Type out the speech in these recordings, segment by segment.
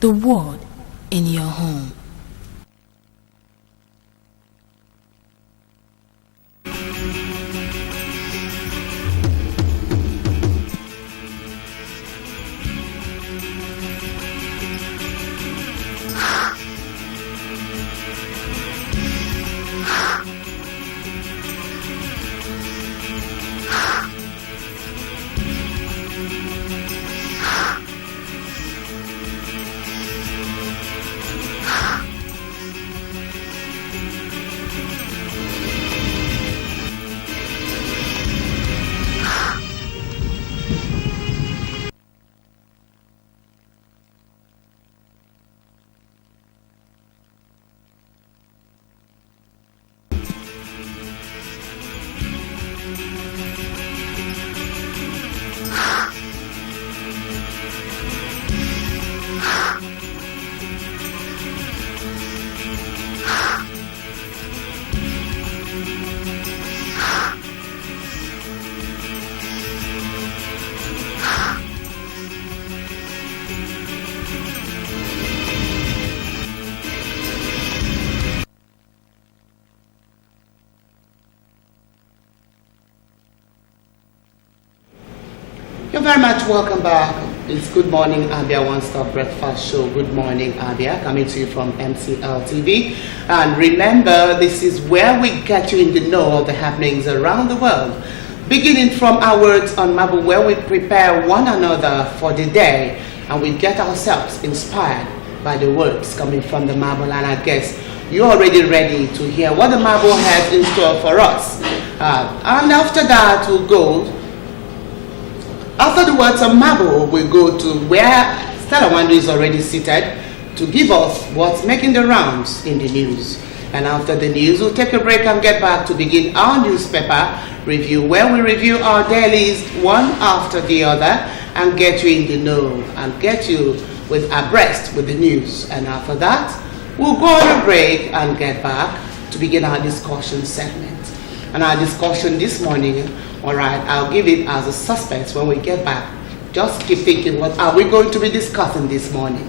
the word in your home. You're very much welcome back. It's Good Morning Abia One-Stop Breakfast Show. Good Morning Abia, coming to you from MCL TV. And remember, this is where we get you in the know of the happenings around the world. Beginning from our words on Marble, where we prepare one another for the day and we get ourselves inspired by the words coming from the Marble. And I guess you're already ready to hear what the Marble has in store for us. And after that, we'll go. After the words of Marble, we go to where Stella Wandu is already seated to give us what's making the rounds in the news. And after the news, we'll take a break and get back to begin our newspaper review, where we review our dailies one after the other and get you in the know and get you abreast with the news. And after that, we'll go on a break and get back to begin our discussion segment. And our discussion this morning, all right, I'll give it as a suspense when we get back. Just keep thinking, what are we going to be discussing this morning?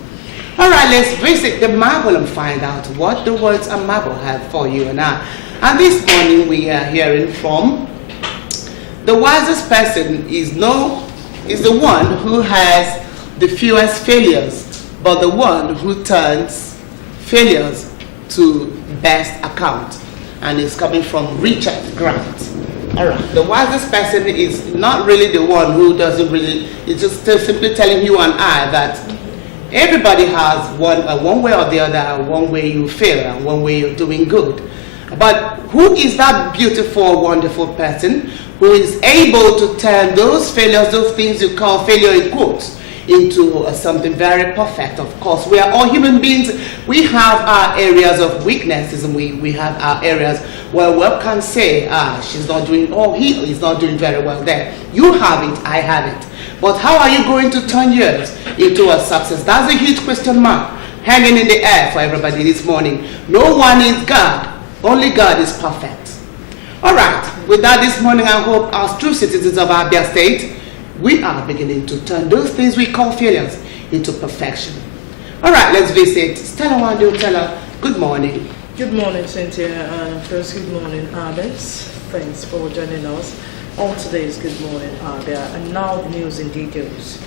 All right, let's visit the Marble and find out what the words of Marble have for you and I. And this morning we are hearing from the wisest person is the one who has the fewest failures, but the one who turns failures to best account. And it's coming from Richard Grant. All right. The wisest person is not really the one who doesn't really, it's just simply telling you and I that everybody has one way or the other, one way you fail and one way you're doing good. But who is that beautiful, wonderful person who is able to turn those failures, those things you call failure in quotes, into something very perfect? Of course, we are all human beings. We have our areas of weaknesses, and we have our areas where we can say, she's not doing, he is not doing very well there. You have it, I have it. But how are you going to turn yours into a success? That's a huge question mark hanging in the air for everybody this morning. No one is God. Only God is perfect. All right. With that this morning, I hope as true citizens of Abia State, we are beginning to turn those things we call failures into perfection. All right, let's visit Stella Wandu. Stella, good morning. Good morning, Cynthia, and first good morning, Abis. Thanks for joining us on today's Good Morning, Abia. And now the news in details.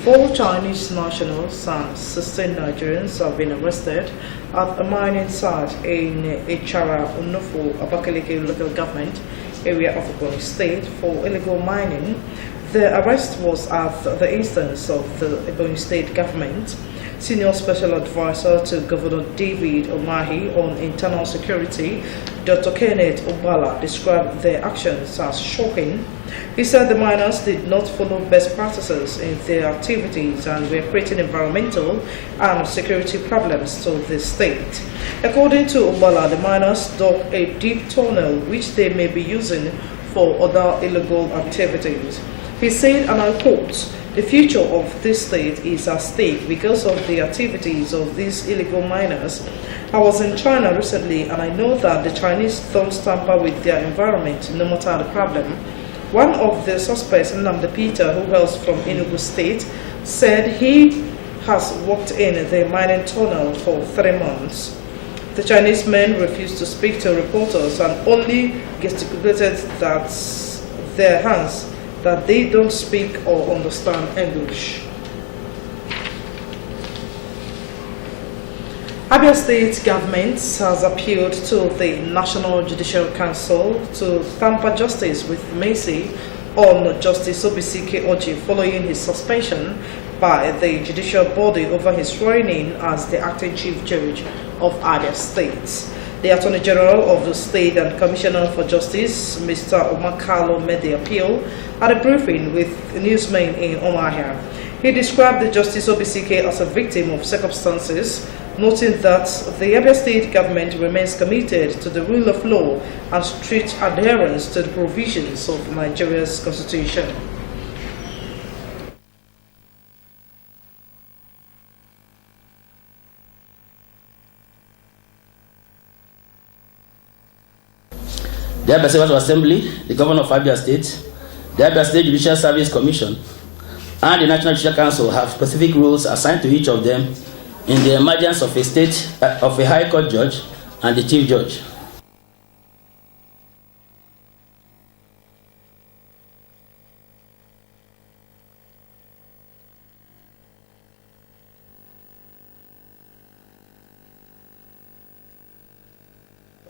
4 Chinese nationals and 16 Nigerians have been arrested at a mining site in Echara, Unofo, Abakaliki local government area of Ebonyi State for illegal mining. The arrest was at the instance of the Ebonyi State government. Senior Special Advisor to Governor David Omahi on Internal Security, Dr. Kenneth Obala, described their actions as shocking. He said the miners did not follow best practices in their activities and were creating environmental and security problems to the state. According to Obala, the miners dug a deep tunnel which they may be using for other illegal activities. He said, and I quote, "The future of this state is at stake because of the activities of these illegal miners. I was in China recently and I know that the Chinese don't tamper with their environment no matter the problem." One of the suspects, Nnamdi Peter, who hails from Enugu State, said he has worked in the mining tunnel for 3 months. The Chinese men refused to speak to reporters and only gesticulated that their hands that they don't speak or understand English. Abia State government has appealed to the National Judicial Council to tamper justice with mercy on Justice Obisike Oji following his suspension by the judicial body over his swearing-in as the acting chief judge of Abia State. The Attorney General of the State and Commissioner for Justice, Mr. Omakalo, made the appeal at a briefing with newsmen in Omahia. He described the Justice Obisike as a victim of circumstances, noting that the Abia State government remains committed to the rule of law and strict adherence to the provisions of Nigeria's constitution. The Abia State Assembly, the Governor of Abia State, the Abia State Judicial Service Commission, and the National Judicial Council have specific rules assigned to each of them in the emergence of a High Court judge and the Chief Judge.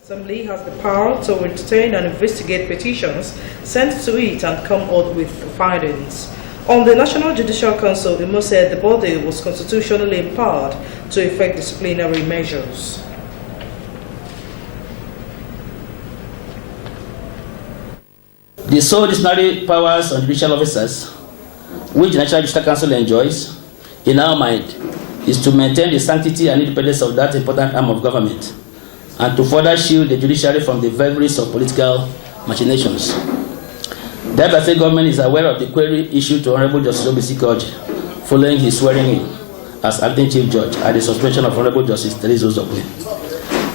Assembly has the power to entertain and investigate petitions sent to it and come out with findings. On the National Judicial Council, Imo said the body was constitutionally empowered to effect disciplinary measures. The sole disciplinary powers on judicial officers, which the National Judicial Council enjoys, in our mind, is to maintain the sanctity and independence of that important arm of government, and to further shield the judiciary from the vagaries of political machinations. The Abia State government is aware of the query issued to Honorable Justice Obisike Oji following his swearing-in as acting chief judge and the suspension of Honorable Justice Teresa Ozokwe.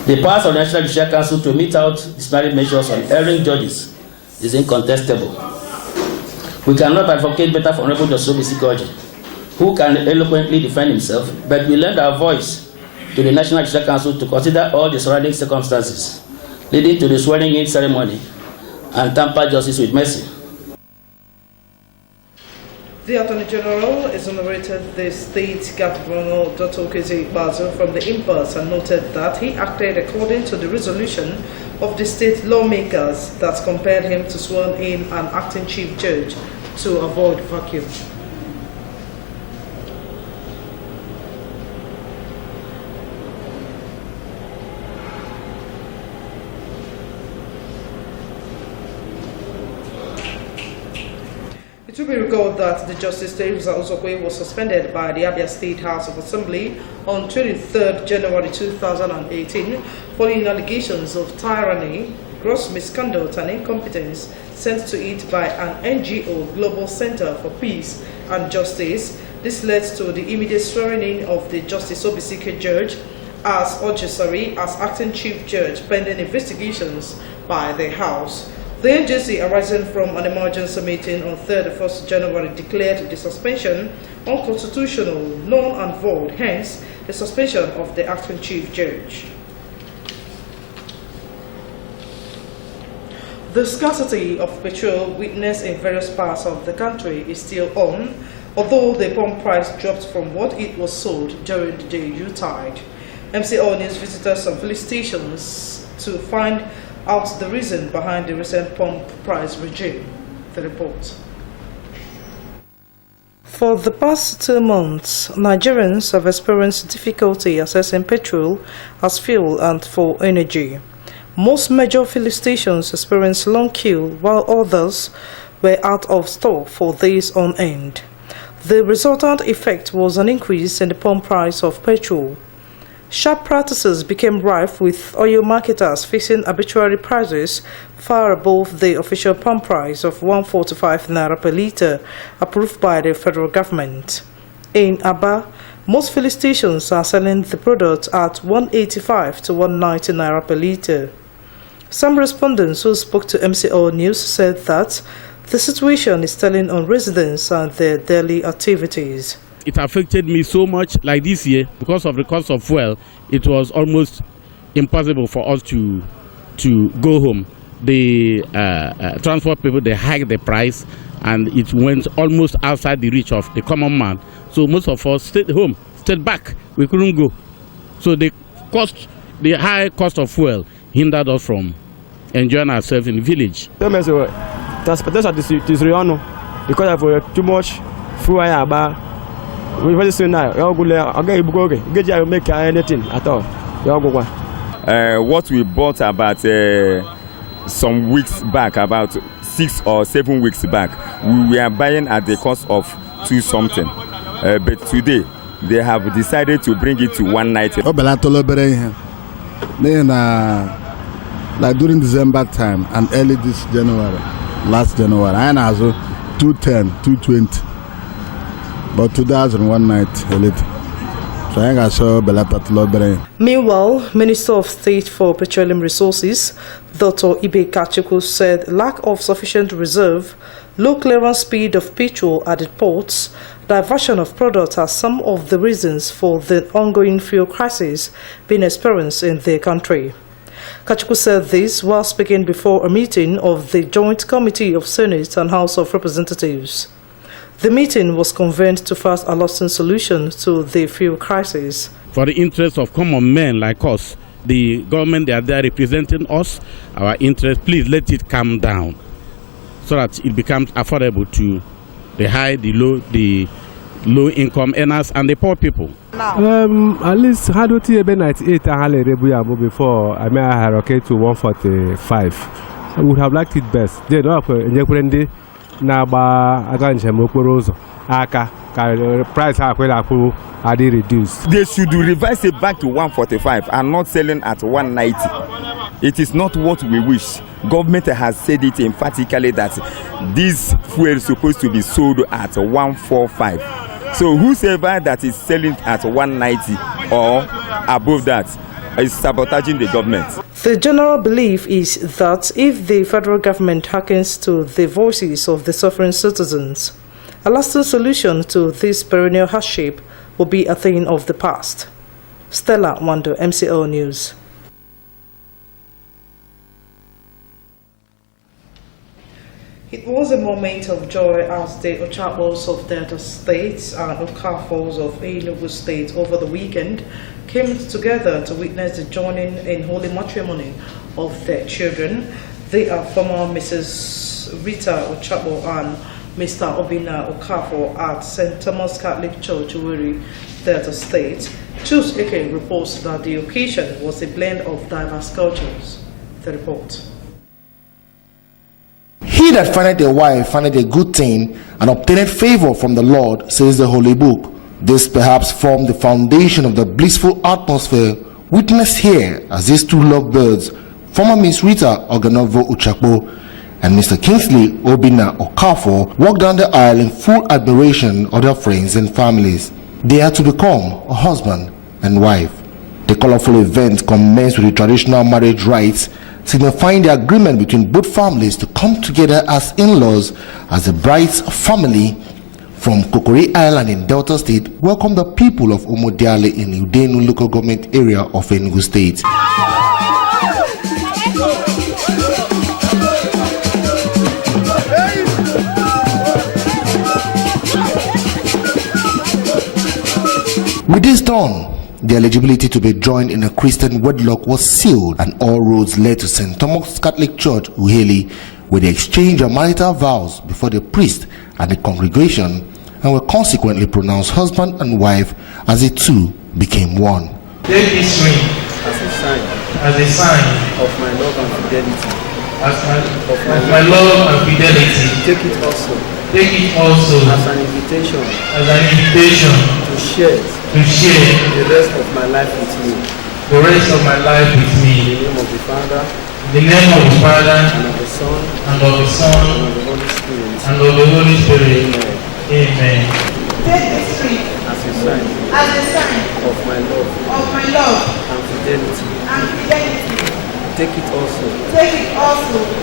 The powers of the National Judicial Council to mete out disciplinary measures on erring judges is incontestable. We cannot advocate better for Honorable Justice Obisike Oji, who can eloquently defend himself, but we lend our voice to the National Judicial Council to consider all the surrounding circumstances leading to the swearing-in ceremony and tamper justice with mercy. The Attorney General exonerated the State Governor Dr. Okeze Bazo from the impasse and noted that he acted according to the resolution of the state lawmakers that compelled him to swear in an acting chief judge to avoid vacuum. It will be recalled that the Justice Teresa Ozokwe was suspended by the Abia State House of Assembly on 23rd January 2018 following allegations of tyranny, gross misconduct and incompetence sent to it by an NGO, Global Center for Peace and Justice. This led to the immediate swearing-in of the Justice Obisike Judge as acting chief judge pending investigations by the House. The NJC, arising from an emergency meeting on 31st January, declared the suspension unconstitutional, null and void, hence the suspension of the acting chief judge. The scarcity of petrol witnessed in various parts of the country is still on, although the pump price dropped from what it was sold during the Yuletide. MCO News visited some filling stations to find out the reason behind the recent pump price regime. The report. For the past 2 months, Nigerians have experienced difficulty accessing petrol as fuel and for energy. Most major filling stations experienced long queue, while others were out of stock for days on end. The resultant effect was an increase in the pump price of petrol. Sharp practices became rife, with oil marketers fixing arbitrary prices far above the official pump price of 145 naira per litre approved by the federal government. In Abia, most filling stations are selling the product at 185 to 190 naira per litre. Some respondents who spoke to MCO News said that the situation is telling on residents and their daily activities. It affected me so much, like this year, because of the cost of fuel, it was almost impossible for us to go home. The transport people, they hiked the price, and it went almost outside the reach of the common man. So most of us stayed home, stayed back. We couldn't go. So the high cost of fuel hindered us from enjoying ourselves in the village. Transportation is real because of too much fuel. We very soon now. I'll make anything at all. What we bought about some weeks back, about 6 or 7 weeks back, we were buying at the cost of 2 something. But today, they have decided to bring it to 190. Like during December time and early this January, last January, I had 210, 220. But 190. So I saw Belatatelobere. Meanwhile, Minister of State for Petroleum Resources, Dr. Ibe Kachuku, said lack of sufficient reserve, low clearance speed of petrol at the ports, diversion of products are some of the reasons for the ongoing fuel crisis being experienced in the country. Kachuku said this while speaking before a meeting of the Joint Committee of Senate and House of Representatives. The meeting was convened to find a lasting solution to the fuel crisis. For the interest of common men like us, the government, they are there representing us, our interest, please let it calm down so that it becomes affordable to the high, the low income earners and the poor people. At least how do you 98 and before I may have rocket to 145. I would have liked it best. They don't price are they reduced. They should revise it back to 145 and not selling at 190. It is not what we wish. Government has said it emphatically that this fuel is supposed to be sold at 145. So whosoever that is selling at 190 or above that is sabotaging the government. The general belief is that if the federal government hearkens to the voices of the suffering citizens, a lasting solution to this perennial hardship will be a thing of the past. Stella Wando, MCO News. It was a moment of joy as the Ochapos of Delta State and Okafos of Enugu State over the weekend came together to witness the joining in holy matrimony of their children. They are former Mrs. Rita Ochapo and Mr. Obina Okafo at St. Thomas Catholic Church, Uweri, Delta State. Choose Eke reports that the occasion was a blend of diverse cultures. The report. He that findeth a wife findeth a good thing and obtaineth favor from the Lord, says the Holy Book. This perhaps formed the foundation of the blissful atmosphere witnessed here as these two lovebirds, former Miss Rita Oganovo Uchakpo and Mr. Kingsley Obina Okafo, walked down the aisle in full admiration of their friends and families. They are to become a husband and wife. The colorful event commenced with the traditional marriage rites, signifying the agreement between both families to come together as in-laws as the bride's family from Kokori Island in Delta State welcomed the people of Omodiale in Udenu local government area of Enugu State. With this done, the eligibility to be joined in a Christian wedlock was sealed and all roads led to St. Thomas Catholic Church, Uheli, where they exchanged their marital vows before the priest and the congregation and were consequently pronounced husband and wife as the two became one. Take this ring as a sign of my love and fidelity. Of my love and fidelity. Take it also as an invitation to share the rest of my life with me. The rest of my life with me. In the name of the Father, in the name of the Father, and of the Son, and of the Son, and of the Holy Spirit. And of the Holy Spirit. Amen. Take this ring as a sign of my love and fidelity. Take it also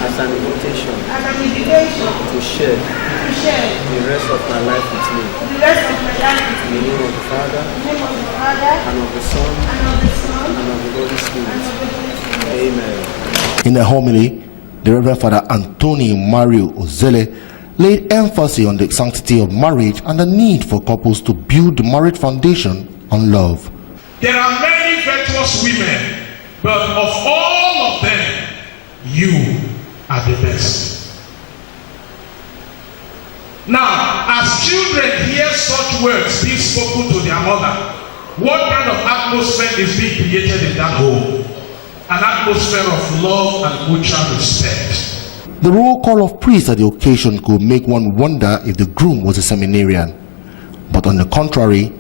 as an invitation to share the rest of my life with me. the rest of my life. In the name of the Father, and of the Son, and of the Holy Spirit. Amen. In a homily, the Reverend Father Anthony Mario Ozele laid emphasis on the sanctity of marriage and the need for couples to build the marriage foundation on love. There are many virtuous women, but of all of them, you are the best. Now, as children hear such words being spoken to their mother, what kind of atmosphere is being created in that home? An atmosphere of love and mutual respect. The roll call of priests at the occasion could make one wonder if the groom was a seminarian. But on the contrary,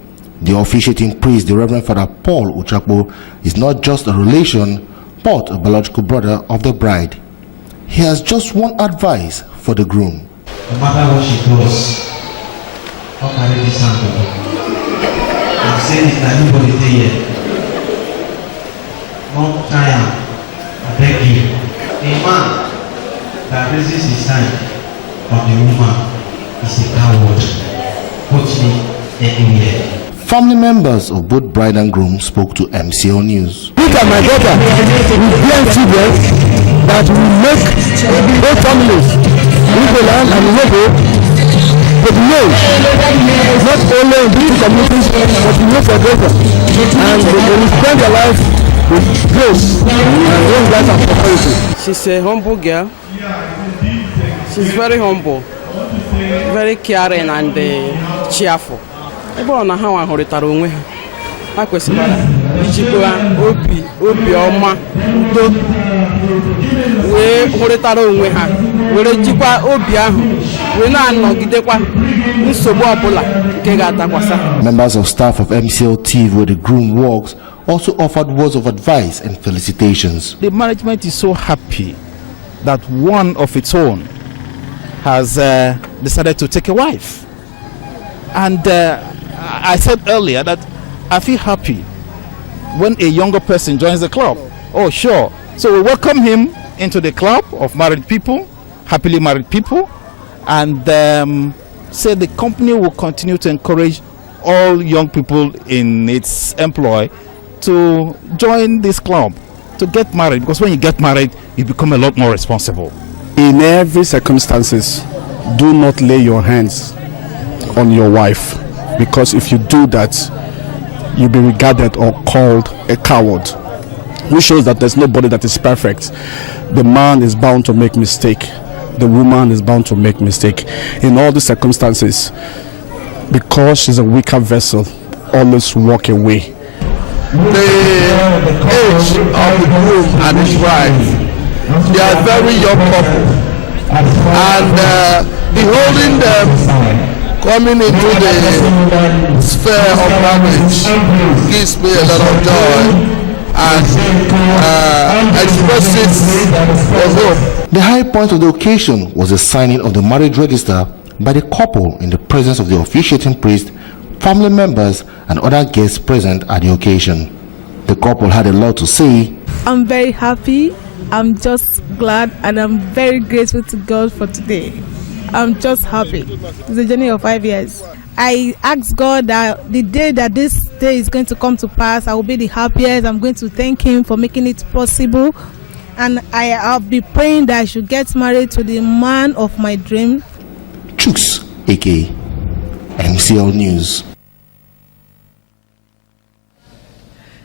the officiating priest, the Reverend Father Paul Uchakbo, is not just a relation, but a biological brother of the bride. He has just one advice for the groom. No matter what she does, how can this happen? I'm saying it like nobody here. Don't try I beg you. A man that raises his hand on the woman is a coward. Put me anywhere. Family members of both bride and groom spoke to MCL News. Look at my daughter, we blend children that will make both families, Nicoland and Logo, but no, not only in these two communities, but we know for greater. And they will spend their life with grace and those guys are prosperity. She's a humble girl. She's very humble, very caring and cheerful. Ebe ọ na ha nwa hụrịtara onwe ha, ha kwesịrị ijikwa obi ọma udo wee hụrịtara onwe ha were jikwa obi ahụ wee na-anọgidekwa nsogbu ọbụla nke ga-atakwasa. Members of staff of MCL TV where the groom works also offered words of advice and felicitations. The management is so happy that one of its own has decided to take a wife. And I said earlier that I feel happy when a younger person joins the club. Oh, sure. So we welcome him into the club of married people, happily married people, and say the company will continue to encourage all young people in its employ to join this club, to get married, because when you get married, you become a lot more responsible. In every circumstances, do not lay your hands on your wife, because if you do that, you'll be regarded or called a coward, which shows that there's nobody that is perfect. The man is bound to make mistake. The woman is bound to make mistake. In all the circumstances, because she's a weaker vessel, always walk away. The age of the groom and his wife, they are very young couple, and beholding them coming into the sphere of marriage gives me a lot of joy and expresses hope. The high point of the occasion was the signing of the marriage register by the couple in the presence of the officiating priest, family members, and other guests present at the occasion. The couple had a lot to say. I'm very happy, I'm just glad, and I'm very grateful to God for today. I'm just happy. It's a journey of 5 years. I ask God that the day that this day is going to come to pass, I will be the happiest. I'm going to thank Him for making it possible. And I'll be praying that I should get married to the man of my dream. Chooks, aka MCL News.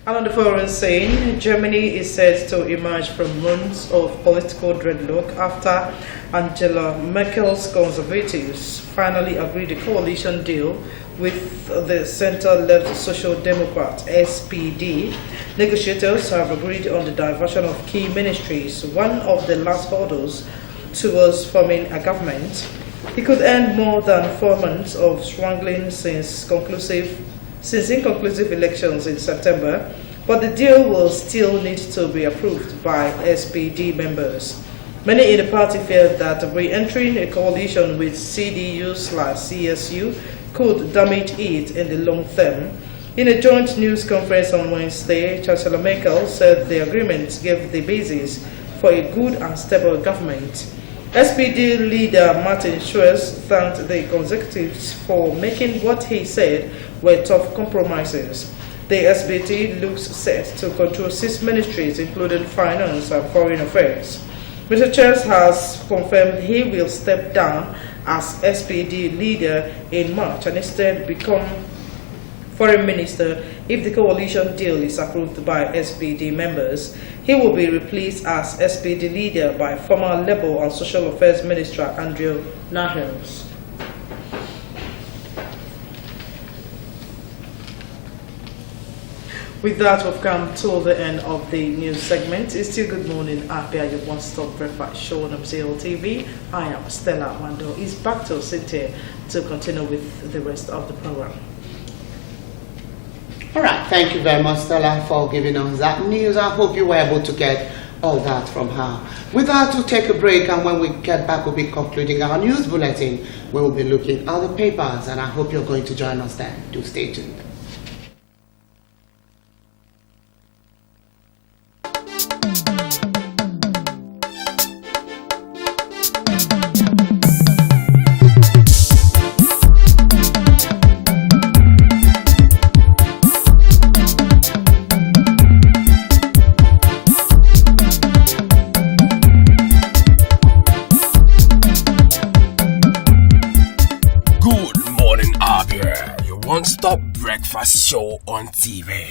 And on the foreign scene, Germany is set to emerge from months of political dreadlock after Angela Merkel's Conservatives finally agreed a coalition deal with the center-left Social Democrat SPD. Negotiators have agreed on the diversion of key ministries, one of the last hurdles towards forming a government. It could end more than 4 months of strangling since inconclusive elections in September, but the deal will still need to be approved by SPD members. Many in the party fear that re-entering a coalition with CDU/CSU could damage it in the long term. In a joint news conference on Wednesday, Chancellor Merkel said the agreement gave the basis for a good and stable government. SPD leader Martin Schwartz thanked the executives for making what he said were tough compromises. The SBT looks set to control 6 ministries, including finance and foreign affairs. Mr. Schwartz has confirmed he will step down as SPD leader in March and instead become foreign minister if the coalition deal is approved by SPD members. He will be replaced as SPD leader by former Labour and Social Affairs Minister Andrew Nahels. With that, we've come to the end of the news segment. It's still Good Morning Abia, your one-stop breakfast show on MCL TV. I am Stella Wando. It's back to Cynthia to continue with the rest of the program. All right, thank you very much, Stella, for giving us that news. I hope you were able to get all that from her. With that, we'll take a break, and when we get back, we'll be concluding our news bulletin. We will be looking at the papers, and I hope you're going to join us then. Do stay tuned. One-stop breakfast show on TV.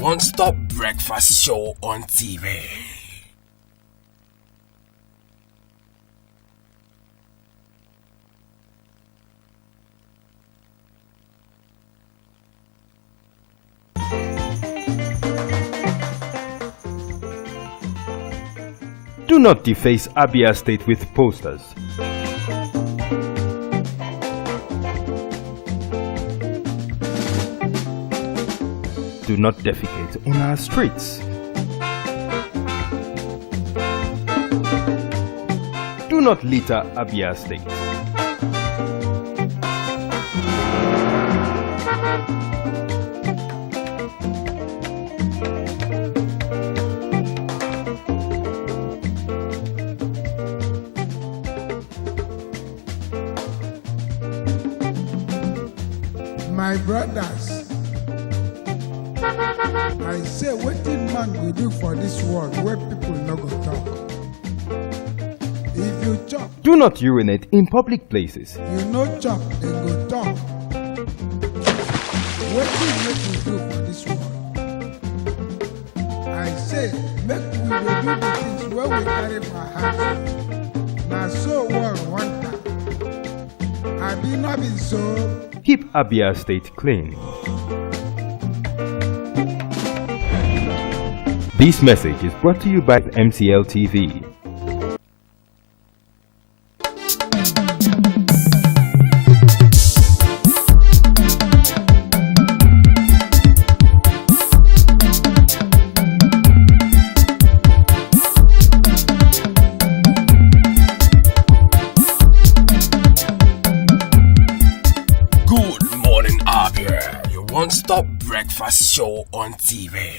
One-stop breakfast show on TV. Do not deface Abia State with posters. Do not defecate on our streets. Do not litter Abia State. My brothers, I say wetin man go do for this world where people no go talk. If you chop, Do not urinate in public places. you no chop, dem go talk. Wetin make we do for this world? I say make we dey do the things wey we carry for heart. Na so world want am. Abi no be so? Keep Abia State clean. This message is brought to you by MCL TV. Morning Abia, your one-stop breakfast show on TV.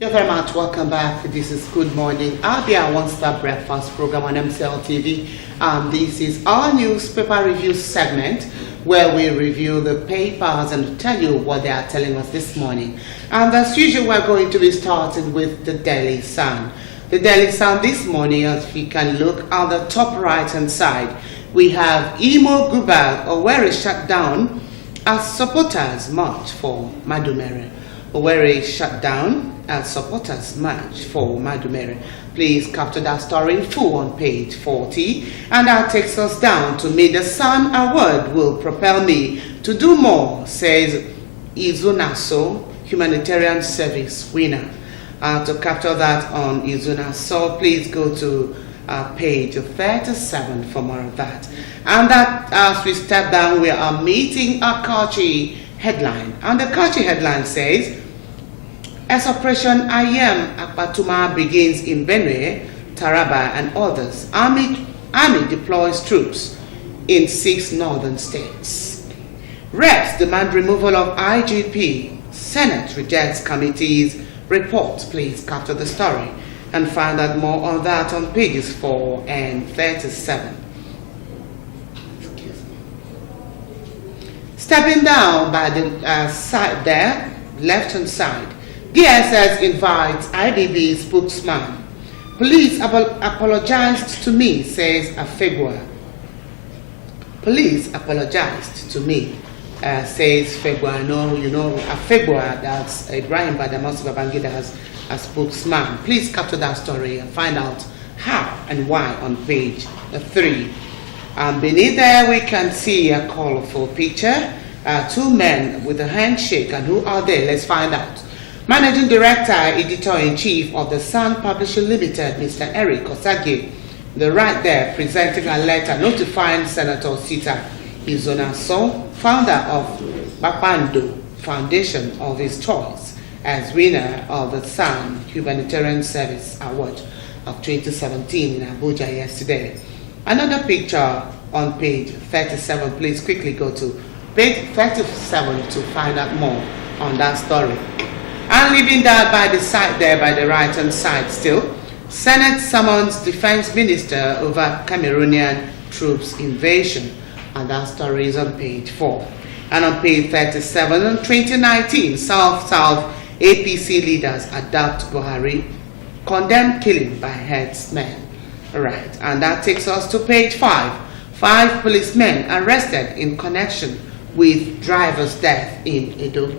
You're very much welcome back. This is Good Morning Abia One-Stop Breakfast program on MCL TV. This is our newspaper review segment where we review the papers and tell you what they are telling us this morning. And as usual, we're going to be starting with the Daily Sun. The Daily Sun this morning, as you can look on the top right-hand side, we have Imo Gubal Owerri shut down as supporters march for Madumere. Owerri shut down as supporters march for Madumere. Please capture that story in full on page 40. And that takes us down to "May the Sun Award will propel me to do more," says Izunaso, humanitarian service winner. To capture that on Izunaso, please go to page 37 for more of that. And that, as we step down, we are meeting a Kachi headline. And the Kachi headline says, as Operation Ayem Akpatuma begins in Benue, Taraba and others, Army deploys troops in 6 northern states. Reps demand removal of IGP. Senate rejects committee's report. Please capture the story and find out more on that on pages 4 and 37. Stepping down by the side there, left-hand side, DSS invites IDB spokesman. Police apologized to me, says Afegwa. Police apologized to me, says Fegwa. No, you know, Afegwa, that's Ibrahim Badamasi Babangida as a spokesman. Please capture that story and find out how and why on page 3. Beneath there, we can see a colorful picture. 2 men with a handshake. And who are they? Let's find out. Managing Director, Editor-in-Chief of the Sun Publishing Limited, Mr. Eric Osage, the right there, presenting a letter notifying Senator Sita Izunaso, founder of Bapando Foundation, of his choice as winner of the Sun Humanitarian Service Award of 2017 in Abuja yesterday. Another picture on page 37. Please quickly go to page 37 to find out more on that story. And leaving that by the side there, by the right-hand side still, Senate summons Defense Minister over Cameroonian troops invasion. And that story is on page 4. And on page 37, in 2019, South APC leaders adopt Buhari, condemn killing by headsmen. Alright, and that takes us to page 5. 5 policemen arrested in connection with driver's death in Edo.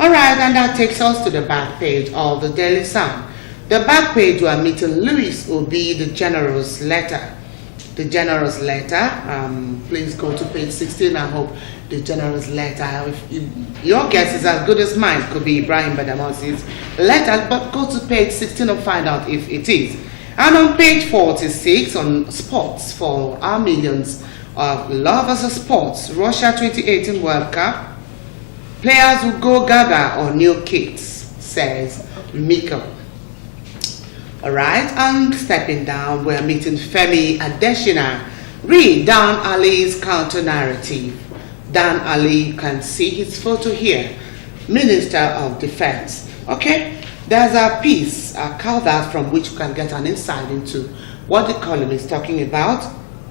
Alright, and that takes us to the back page of the Daily Sun. The back page, we are meeting Louis Obi, the General's letter. The General's letter, please go to page 16. I hope the General's letter, your guess is as good as mine, could be Ibrahim Badamasi's letter, but go to page 16 and find out if it is. And on page 46, on sports for our millions of lovers of sports, Russia 2018 World Cup, players who go gaga on new kits, says Miko. Alright, and stepping down, we're meeting Femi Adesina. Read Dan Ali's counter narrative. Dan Ali, you can see his photo here, Minister of Defense. Okay, there's a piece, a calendar from which you can get an insight into what the column is talking about.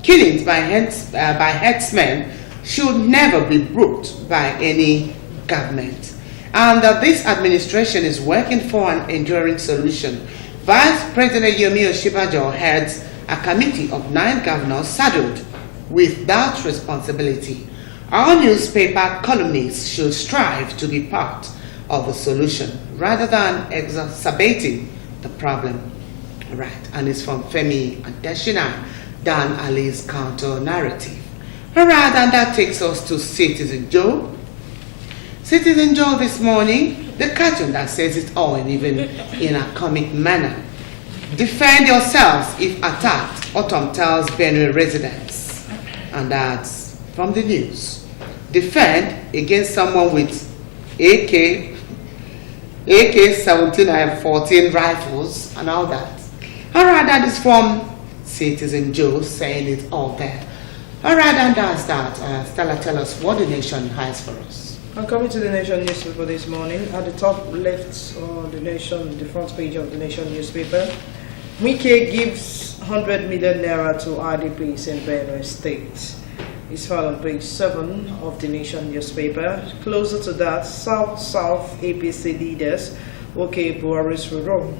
Killings by headsmen should never be brooked by any government, and that this administration is working for an enduring solution. Vice President Yomi Oshibajo heads a committee of 9 governors saddled with that responsibility. Our newspaper columnists should strive to be part of the solution rather than exacerbating the problem. Right, and it's from Femi Adeshina, Dan Ali's counter narrative. Alright, and that takes us to Citizen Joe. Citizen Joe this morning, the cartoon that says it all, and even in a comic manner. Defend yourselves if attacked, Autumn tells Benue residents. And that's from the news. Defend against someone with AK-17 and 14 rifles and all that. Alright, that is from Citizen Joe saying it all there. Alright, and that's that. Stella, tell us what the nation has for us. I'm coming to the Nation newspaper this morning. At the top left, the front page of the Nation newspaper, Wike gives 100 million naira to RDPs in Benue State. It's found on page 7 of the Nation newspaper. Closer to that, South APC leaders, Buhari's wrong.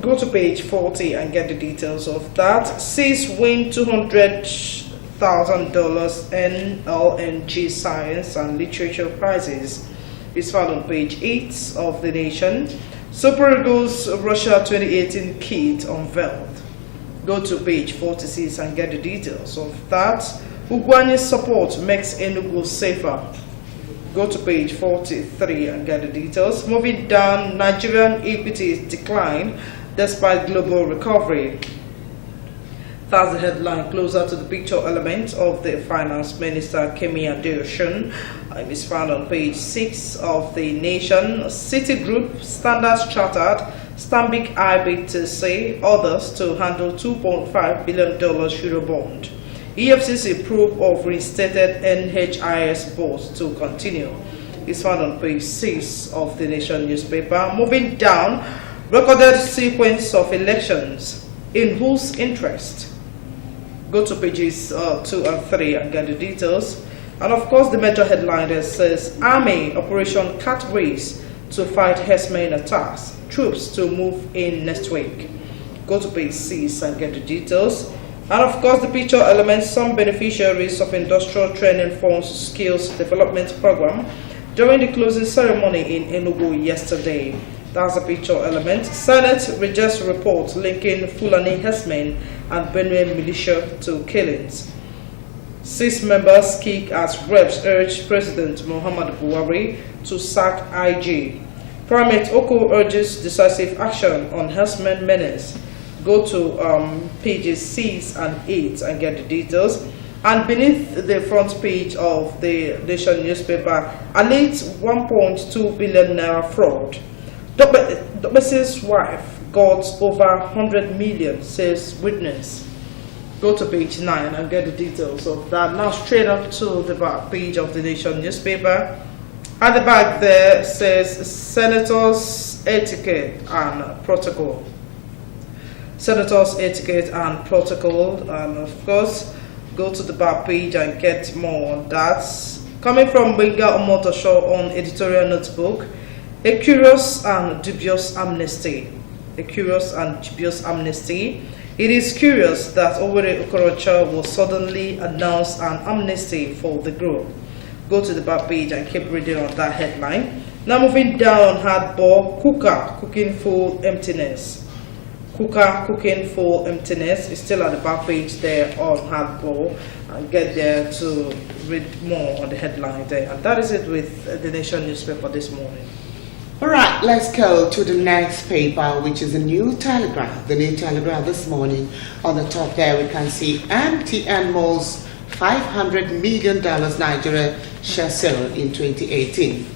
Go to page 40 and get the details of that. Cis win $200,000 in LNG Science and Literature prizes. It's found on page 8 of the Nation. Super Eagles Russia 2018 kit unveiled. Go to page 46 and get the details of that. Ugwanye's support makes Enugu safer. Go to page 43 and get the details. Moving down, Nigerian equities decline despite global recovery. That's the headline. Closer to the picture element of the Finance Minister Kemi Adeosun. It is found on page 6 of the Nation. Citigroup, Standard Chartered, Stanbic IBTC, others to handle $2.5 billion Eurobond. EFCC probe of reinstated NHIS board to continue. It's found on page 6 of the Nation newspaper. Moving down, recorded sequence of elections. In whose interest? Go to pages 2 and 3 and get the details. And of course, the major headline that says Army Operation Cat Race to fight herdsmen attacks. Troops to move in next week. Go to page 6 and get the details. And of course, the picture elements, some beneficiaries of Industrial Training Funds Skills Development Program during the closing ceremony in Enugu yesterday. That's the picture element. Senate rejects report linking Fulani herdsmen and Benue militia to killings. 6 members kick as reps urge President Muhammad Buhari to sack IG. Primate Oko urges decisive action on herdsmen menace. Go to pages 6 and 8 and get the details. And beneath the front page of the Nation newspaper, alleged 1.2 billion naira fraud. Dr. wife got over 100 million, says witness. Go to page 9 and get the details of that. Now straight up to the back page of the Nation newspaper. At the back there says Senators Etiquette and Protocol. Senators Etiquette and Protocol, and of course go to the back page and get more on that. Coming from Benga Omotosho on editorial notebook, a curious and dubious amnesty. A curious and dubious amnesty. It is curious that Owerri Okorocha will suddenly announce an amnesty for the group. Go to the back page and keep reading on that headline. Now moving down, hardball, cooker cooking full emptiness. Cooker cooking full emptiness is still at the back page there on hardball. And get there to read more on the headline there. And that is it with the Nation newspaper this morning. All right, let's go to the next paper, which is the New Telegraph. The New Telegraph this morning, on the top there, we can see MTN Malls $500 million Nigeria share sale in 2018.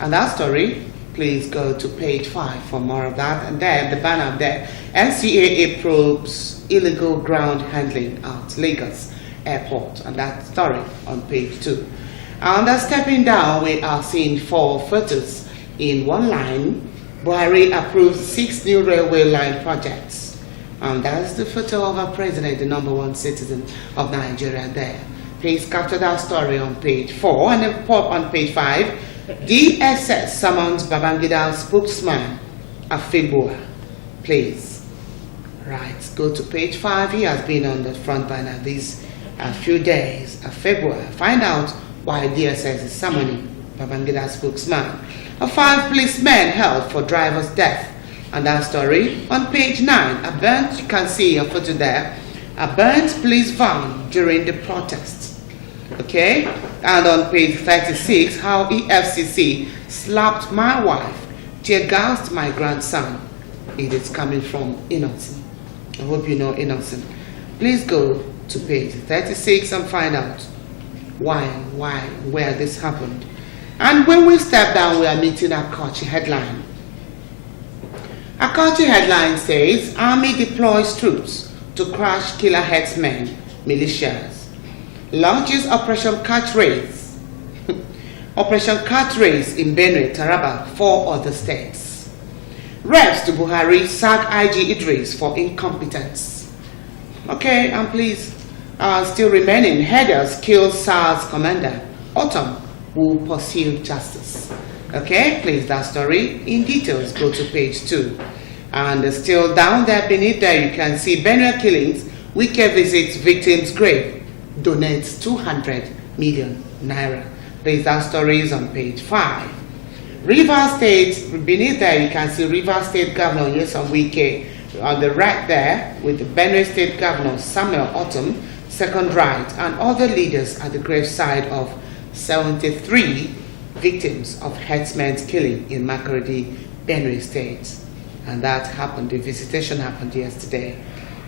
And that story, please go to page 5 for more of that. And there, the banner there, NCAA probes illegal ground handling at Lagos Airport. And that story on page 2. And stepping down, we are seeing 4 photos. In one line, Buhari approves 6 new railway line projects. And that's the photo of our president, the #1 citizen of Nigeria there. Please capture that story on page 4. And then pop on page 5. DSS summons Babangida's spokesman, Afibua. Please. Right, go to page 5. He has been on the front banner these few days of February. Find out why DSS is summoning Babangida spokesman. 5 policemen held for driver's death. And that story on page 9. A burnt, you can see a photo there, a burnt police van during the protests. Okay, and on page 36, how EFCC slapped my wife, tear gassed my grandson. It is coming from Innocent. I hope you know Innocent. Please go to page 36 and find out where this happened. And when we step down, we are meeting a Akachi headline. Akachi headline says, Army deploys troops to crush killer headsmen, militias. Launches Operation Catch Race. Operation Catch Race in Benue, Taraba, 4 other states. Reps to Buhari sack IG Idris for incompetence. Okay, and please, still remaining, headers kill SARS commander. Autumn will pursue justice. Okay, please, that story in details, go to page 2. And still down there, beneath there, you can see Benue killings. Wike visits victim's grave, donates 200 million naira. Please, that story is on page 5. River State, beneath there, you can see River State Governor Nyesom Wike on the right there, with the Benue State Governor Samuel Autumn, second right, and other leaders at the graveside of 73 victims of herdsmen's killing in Makurdi, Benue State. And that happened, the visitation happened yesterday.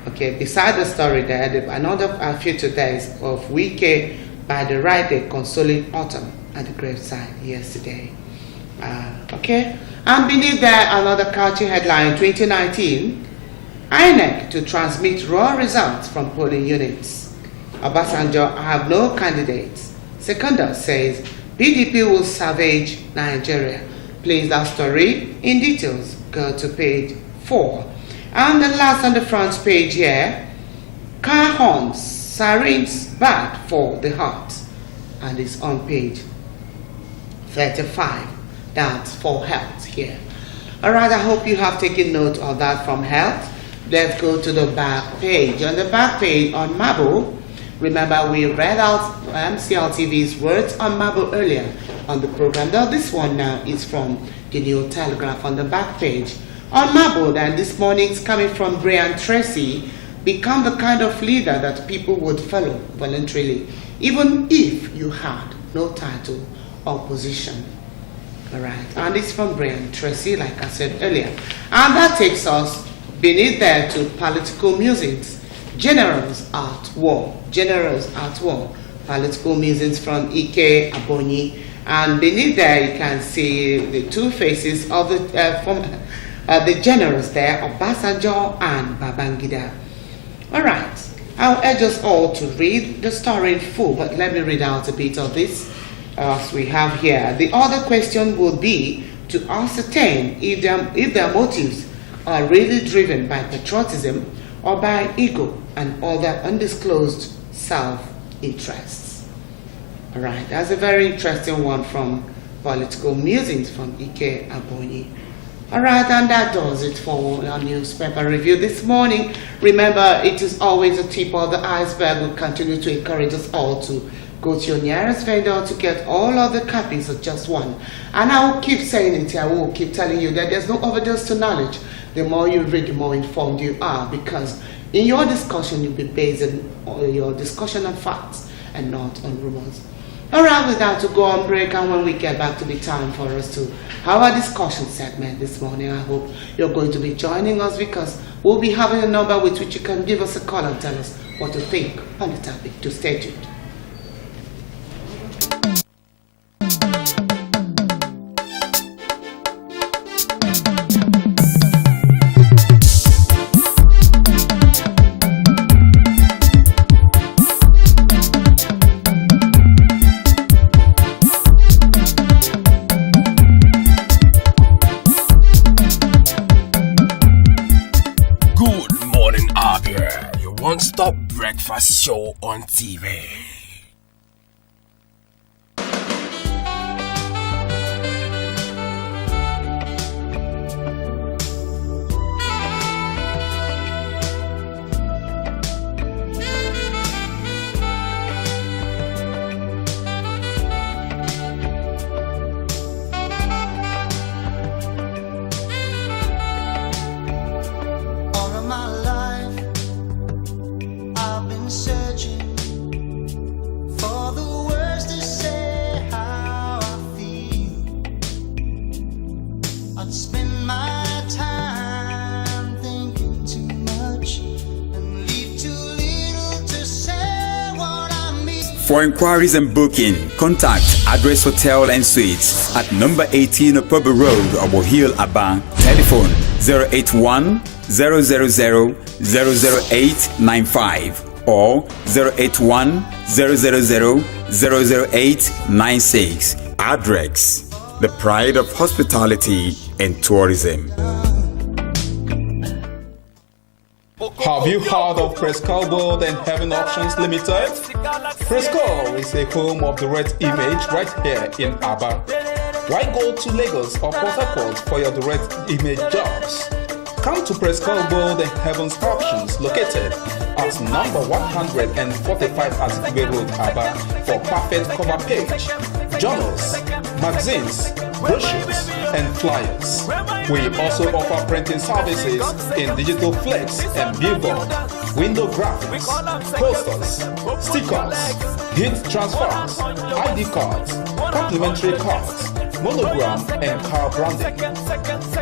Okay, beside the story there, another feature there is of Wike by the right there consoling Autumn at the graveside yesterday. Okay, and beneath there, another culture headline, 2019, INEC to transmit raw results from polling units. Obasanjo, I have no candidates. Seconder says, PDP will savage Nigeria. Please, that story in details, go to page 4. And the last on the front page here, car horns, sirens bad for the heart. And it's on page 35. That's for health here. All right, I hope you have taken note of that from health. Let's go to the back page. On the back page on Mabo, remember we read out MCLTV's words on Mabo earlier on the program. Now this one now is from the New Telegraph on the back page. On Mabo, then this morning it's coming from Brian Tracy, become the kind of leader that people would follow voluntarily, even if you had no title or position. All right, and it's from Brian Tracy, like I said earlier. And that takes us beneath there to political musings. Generals at war. Generals at war. Political musings from Ike Abonyi. And beneath there you can see the two faces of the generals there, Obasanjo and Babangida. All right, I'll urge us all to read the story in full, but let me read out a bit of this as we have here. The other question will be to ascertain if their motives are really driven by patriotism or by ego and other undisclosed self-interests. All right, that's a very interesting one from Political Musings from Ike Abonyi. All right, and that does it for our newspaper review this morning. Remember, it is always a tip of the iceberg. We'll continue to encourage us all to go to your nearest vendor to get all of the copies of just one. And I will keep saying it, I will keep telling you that there's no overdose to knowledge. The more you read, the more informed you are, because in your discussion, you'll be based on your discussion on facts and not on rumors. All right, with that, to go on break, and when we get back to the time for us to have our discussion segment this morning, I hope you're going to be joining us, because we'll be having a number with which you can give us a call and tell us what you think on the topic. To stay tuned. One-stop breakfast show on TV. For inquiries and booking, contact Address Hotel and Suites at number 18 Opobo Road, Obo Hill, Aba. Telephone 081 000 00895 or 081 000 00896. Adrex, the pride of hospitality and tourism. Have you heard of Prescal World and Heaven Options Limited? Prescal is a home of the red image right here in Abia. Why go to Lagos or Port Harcourt for your direct image jobs? Come to Prescal World and Heaven's Options located at number 145 Azikwe Road, Abia for perfect cover page, journals, magazines, brochures, and flyers. We also offer printing services in digital flex and billboard, window graphics, posters, stickers, heat transfers, ID cards, complimentary cards, monogram, and car branding.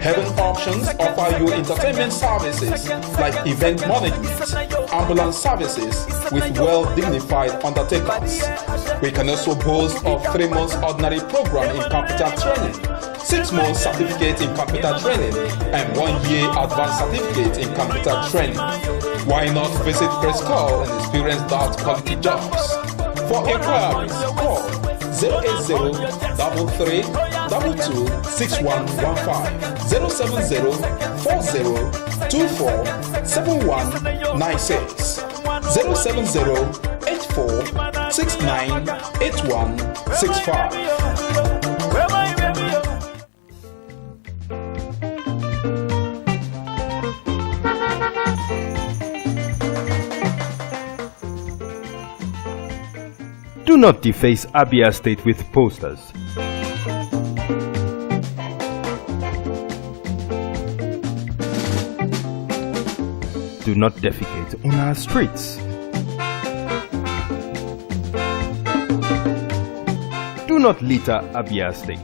Heaven Options offer you entertainment services like event management, ambulance services with well-dignified undertakers. We can also boast of 3 months ordinary program in computer training, 6 months certificate in computer training, and 1 year advanced certificate in computer training. Why not visit Prescal and experience that quality jobs? For inquiries, call 080-3322-6115, 070-4024-7196, 070-8469-8165. Do not deface Abia State with posters. Do not defecate on our streets. Do not litter Abia State.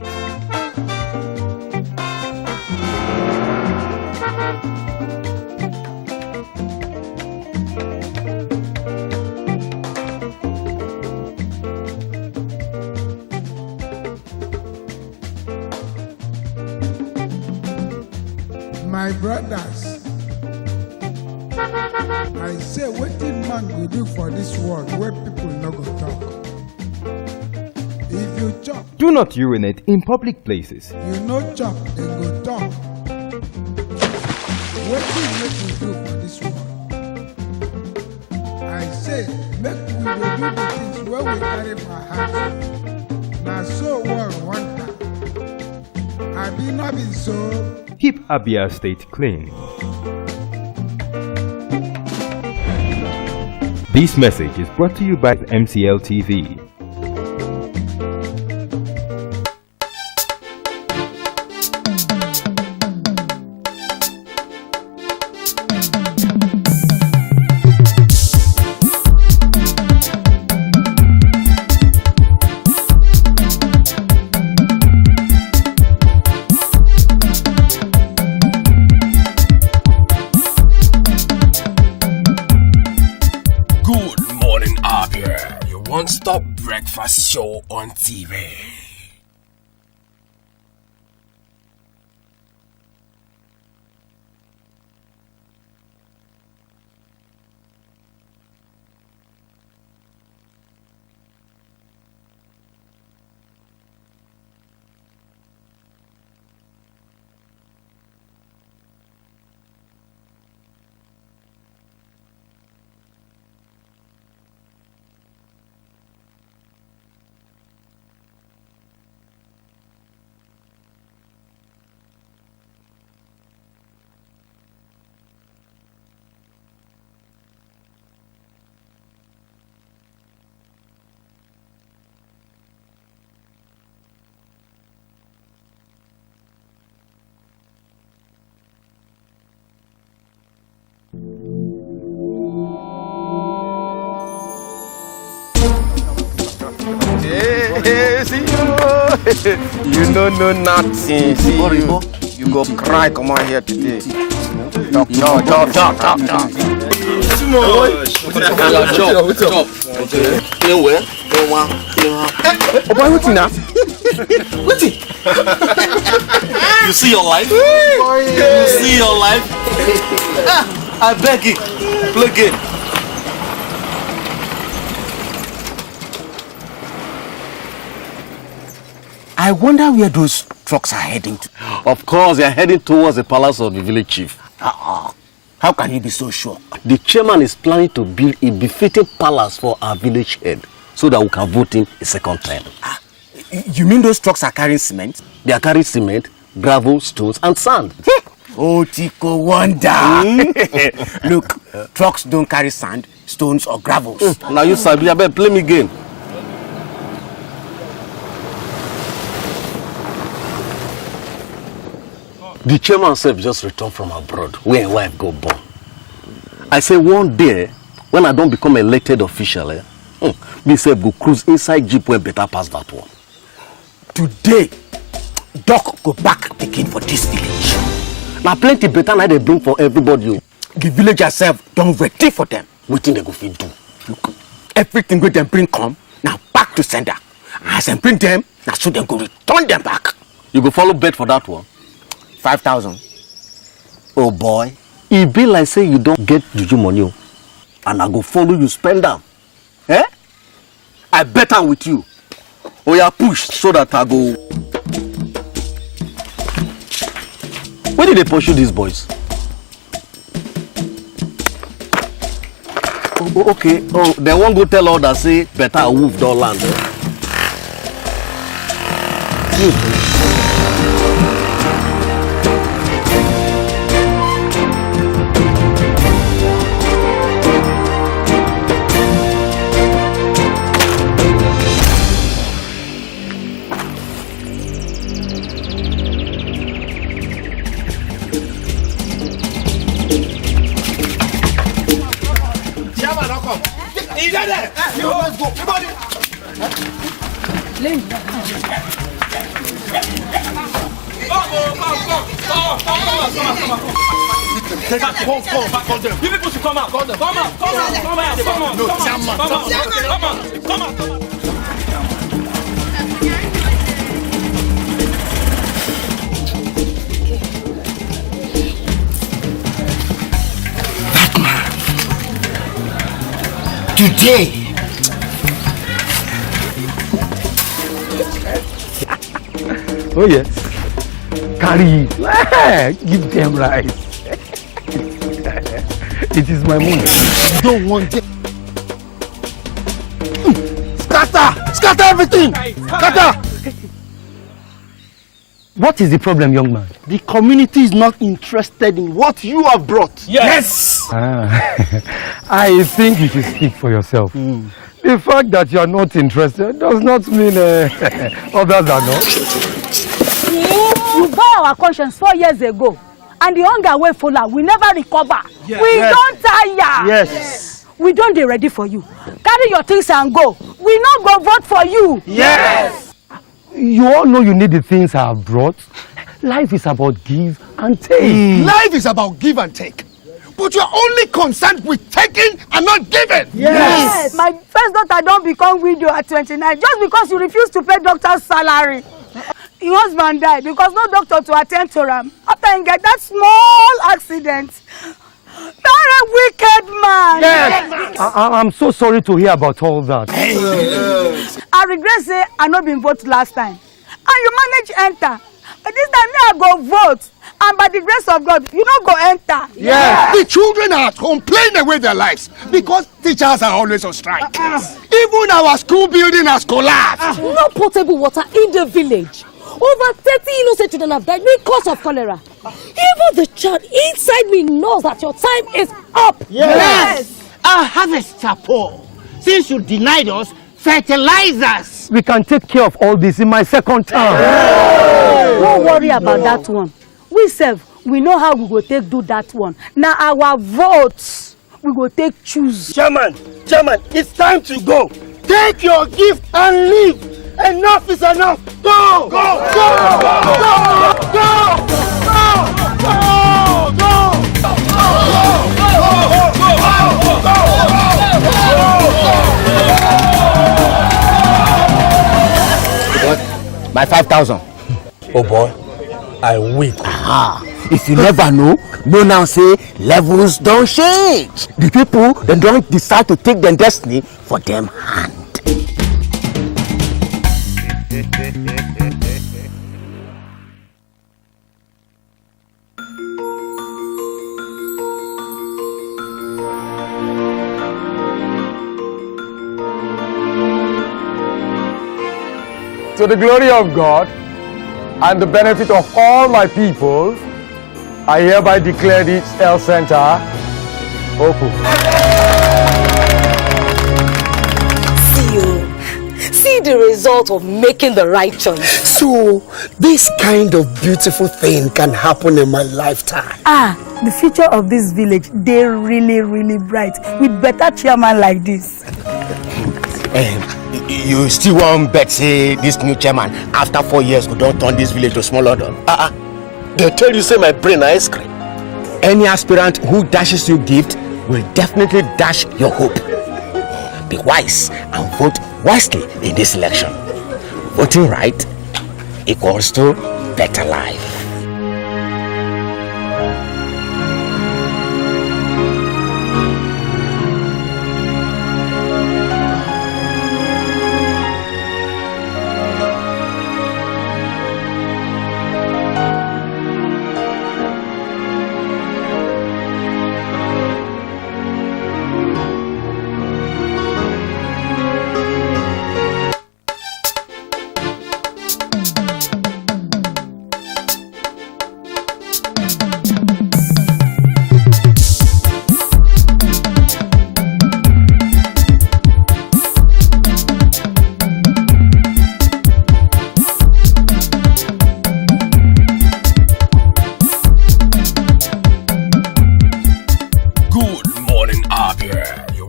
My brothers, I say wetin man go do for this world where people no go talk. If you chop, Do not urinate in public places. you no chop, dem go talk. Wetin make we do for this world? I say make we dey do the things wey we carry for heart. Na so world want am. Abi no be so? Keep Abia State clean. This message is brought to you by MCL TV. Good morning, Abia. Your one-stop breakfast show on TV. Hey, see you. You don't know nothing. See you go cry. Come on here today. Talk. Chop. Nowhere. Oh boy, what's now? What's it? You see your life? You see your life? I beg you, plug in. I wonder where those trucks are heading to. Of course, they are heading towards the palace of the village chief. How can you be so sure? The chairman is planning to build a befitting palace for our village head so that we can vote him a second time. You mean those trucks are carrying cement? They are carrying cement, gravel, stones, and sand. Oh, Tico, wonder. Look, trucks don't carry sand, stones, or gravels. Now you sabi, I better play me game. The chairman himself just returned from abroad, where his wife got born. I say one day, when I don't become elected official, me self go cruise inside jeep where better pass that one. Today, Doc go back again for this village. Now plenty better now they bring for everybody. The village herself don't ready for them. What thing they go fit do? Look, everything with them bring come, now back to sender. As them bring them, now so them go return them back. You go follow bet for that one? 5,000. Oh boy, it be like say you don't get juju money, and I go follow you spend them. Eh? I bet am with you. Oh yeah, push so that I go. Where did they pursue these boys? Oh, okay. Oh, they won't go tell others say better a wolf don't land. Today, Oh yes. Carry. Give them rice. It is my money. don't want them. Scatter everything. Scatter. What is the problem, young man? The community is not interested in what you have brought. Yes. I think you should speak for yourself. The fact that you are not interested does not mean others are not. You bore our conscience 4 years ago, and the hunger way fuller, we never recover. Yes. We don't tire. Yes. We don't be ready for you. Carry your things and go. We not go vote for you. Yes. You all know you need the things I have brought. Life is about give and take. Life is about give and take. But you are only concerned with taking and not giving. Yes. My first daughter don't become widow at 29 just because you refuse to pay doctor's salary. Your husband died because no doctor to attend to him. After he get that small accident. You're a wicked man. Yes. I'm so sorry to hear about all that. I regret say I not been vote last time. And you manage enter. But this time me I go vote. And by the grace of God, you don't go enter. Yes. The children are at home playing away their lives because teachers are always on strike. Even our school building has collapsed. No potable water in the village. Over 30 innocent children have died because of cholera. Even the child inside me knows that your time is up. Yes. Our harvests are poor. Since you denied us fertilizers. We can take care of all this in my second term. Don't worry about that one. We serve, we know how we go take do that one. Now our votes, we go take choose. Chairman, it's time to go. Take your gift and leave. Enough is enough. Go! Go! Go! Go! Go! Go! Go! Go! My 5,000. Oh boy, I weak. Aha. If you never know now say levels don't change. The people they don't decide to take their destiny for them hand. To the glory of God and the benefit of all my people, I hereby declare this health center open. See the result of making the right choice. So, this kind of beautiful thing can happen in my lifetime. The future of this village, they're really bright with better chairman like this. You still won't bet say this new chairman after 4 years we don't turn this village to small London. They tell you say my brain ice cream. Any aspirant who dashes you gift will definitely dash your hope. Be wise and vote wisely in this election. Voting right equals to better life.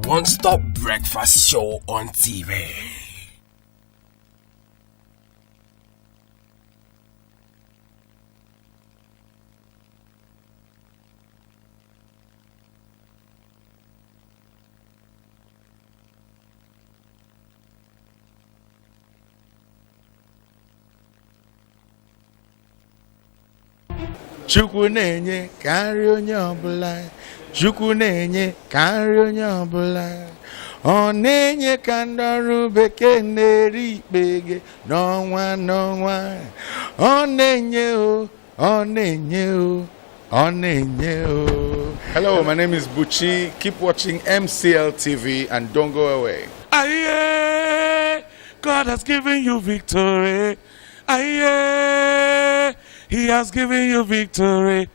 One-stop breakfast show on TV. Chukwu na-enye ka nri onye ọbụla. Chukwu na-enye ka nri onye ọbụla. Ọ na-enye ka ndị ọrụ bekee na-eri ikpege n'ọnwa n'ọnwa. Ọ na-enye o, ọ na-enye o, ọ na-enye o. Hello, my name is Buchi. Keep watching MCL TV and don't go away. Aye, God has given you victory. Aye, He has given you victory.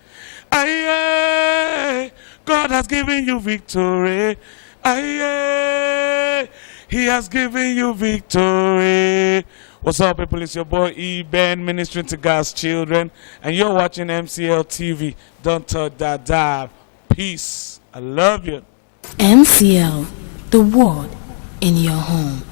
Aye, God has given you victory. Aye, He has given you victory. What's up, people? It's your boy E-Ben, ministering to God's children, and you're watching MCL TV. Don't touch that dial. Peace. I love you. MCL, the word in your home.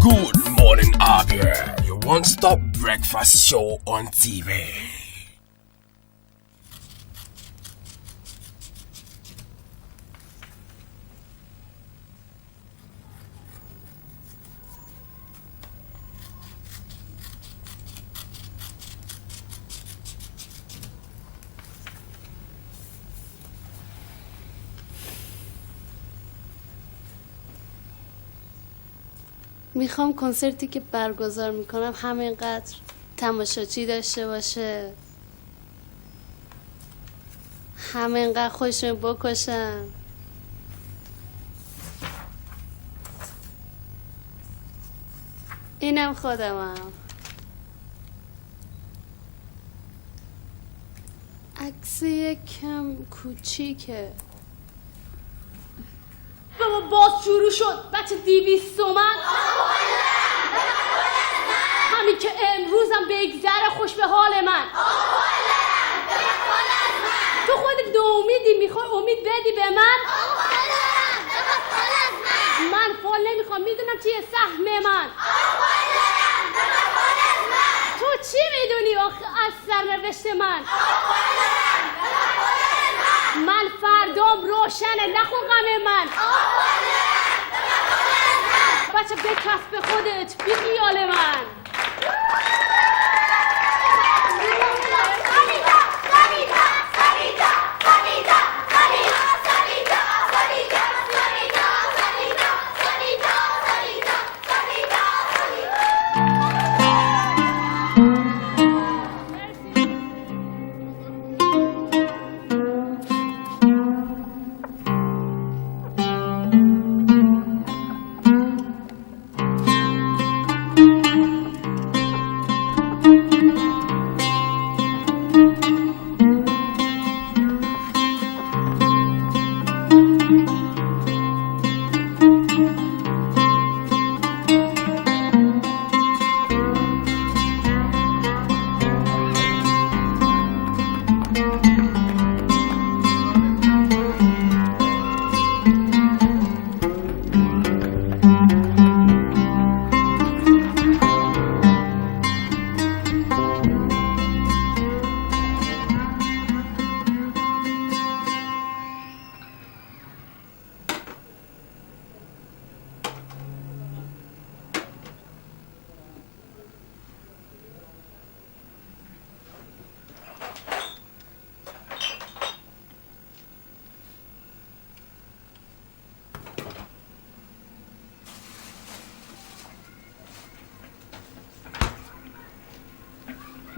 Goodmorning, Abia, your one-stop breakfast show on TV. میخوام کنسرتی که برگزار میکنم همینقدر تماشاچی داشته باشه، همینقدر خوشم بکشم. اینم خودمم. عکس یکم کوچیکه. بابا باز شروع شد. بچه 200 تومن. همین که امروزم بگذره خوش به حال من. تو خودت ناامیدی، میخوای امید بدی به من. میخوام میدونم چیه سهم من. تو چی میدونی از سرنوشت من؟ من فردام روشنه، نخون غم من. بچه بکف به خودت، بی خیال من.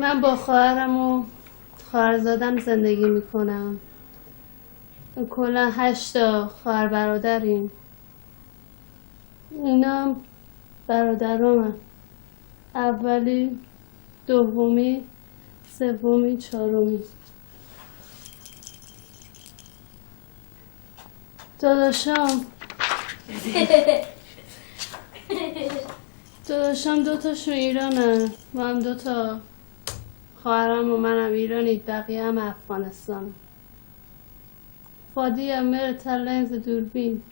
من با خواهرم و خواهرزادم زندگی میکنم. کلا 8 تا خواهر برادریم. اینا برادرامن. اولی، دومی، سومی، چهارمی. داداشام 2 تاشون ایرانن. ما هم 2 تا خواهرم و منم ایرانی، بقیه هم افغانستان. فادی هم میره تا لنز دوربین.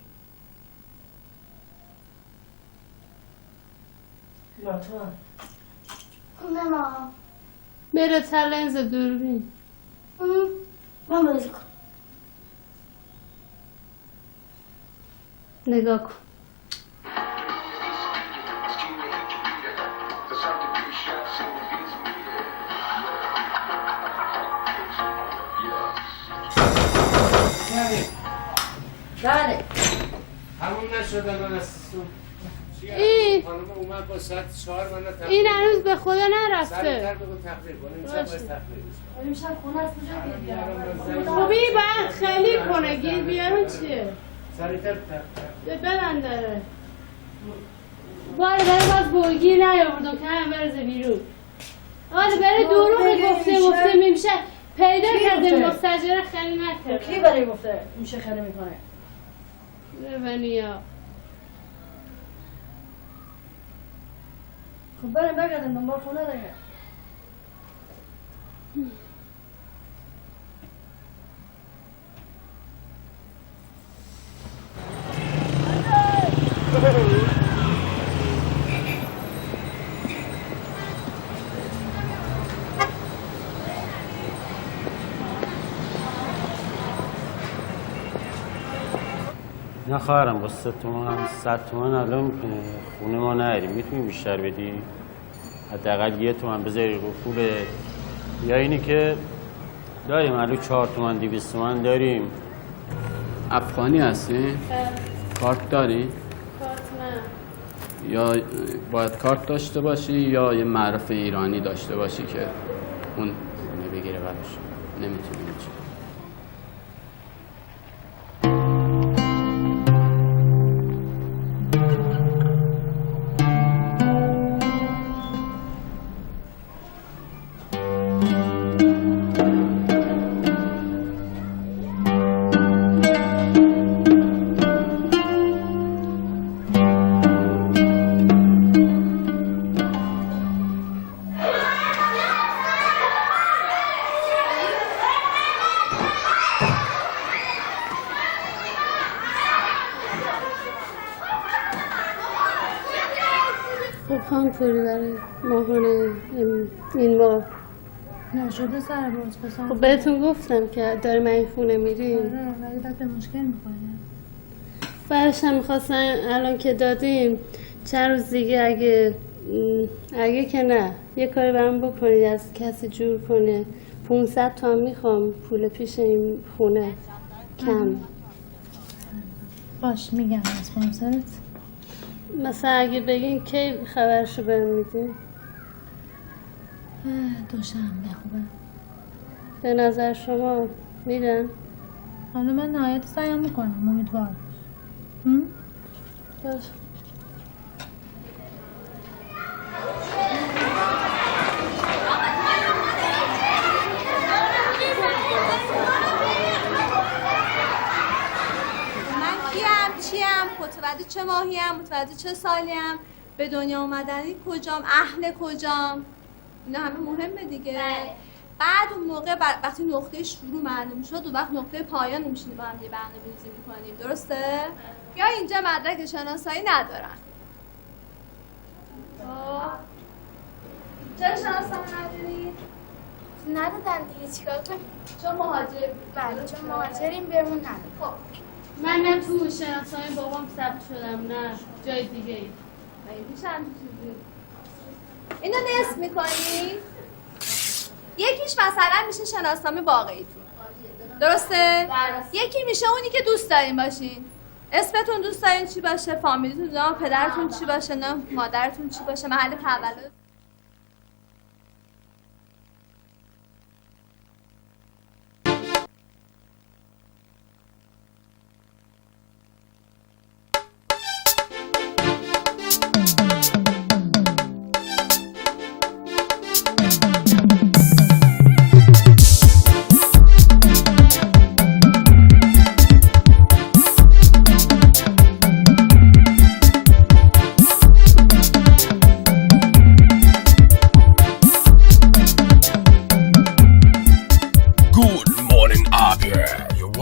میره تا لنز دوربین. نگاه کن. بله. همون نشده من از این خانم اومد با ساعت 4 من تقریبا. این هنوز به خدا نرفته. سریعتر بگو تقریبا کنیم. امشب باید تقریبا امشب خونه از کجا گیر خوبی باید خیلی کنه. گیر بیارون چیه؟ سریعتر تقریبا ببنداره. باره باز بوگیر نیاوردم که همه برزه بیرون. آره بره دروغ گفته میشه پیدا کرده مستجره خیلی نکرده. کی برای گفته میشه خیلی میکنه؟ رونیا. خب بریم بگردیم دنبال خونه دیگه. نه خواهرم با 3 تومن 100 تومن الان خونه ما نهاریم. میتونی بیشتر بدی؟ حداقل 1 تومن بذاری رو پول. یا اینی که داریم الان 4 تومن 200 تومن داریم. افغانی هستی؟ کارت داری؟ کارت نه. یا باید کارت داشته باشی یا یه معرف ایرانی داشته باشی که اون خونه بگیره براش. نمیتونی اینجا. خب خواهم پولی برای ماهانه این ماه نشده سر باز پسر. خب بهتون گفتم که داری من این خونه میریم. آره ولی بعد به مشکل میخوره. برش هم میخواستن الان که دادیم چند روز دیگه اگه که نه یه کاری برام بکنید از کسی جور کنه 500 تومن میخوام پول پیش این خونه کم. باش میگم از سپانسرت. مثلا اگه بگین کی خبرشو بهم میدین؟ دوشنبه خوبه. به نظر شما میدن؟ حالا من نهایت سعیم میکنم امیدوار باش. متولد چه ماهیم، متولد چه سالیم، به دنیا اومدنی کجام، اهل کجام، اینا همه مهمه دیگه. بعد اون موقع وقتی نقطه شروع معلوم شد اون وقت نقطه پایان میشینیم با هم یه برنامه‌ریزی میکنیم، درسته؟ یا اینجا مدرک شناسایی ندارن. چرا شناسایی نداری؟ ندادن دیگه چیکار کنیم؟ چون مهاجر. بله چون مهاجریم بهمون ندادن. خب من نه تو شناسایی بابام ثبت شدم نه جای دیگه ای. میشه هم چیزی اینو نصف میکنی؟ یکیش مثلا میشه شناسنامه واقعیتون، درسته؟ یکی میشه اونی که دوست دارین باشین. اسمتون دوست دارین چی باشه؟ فامیلیتون، نام پدرتون چی باشه؟ نام مادرتون چی باشه؟ محل تولد.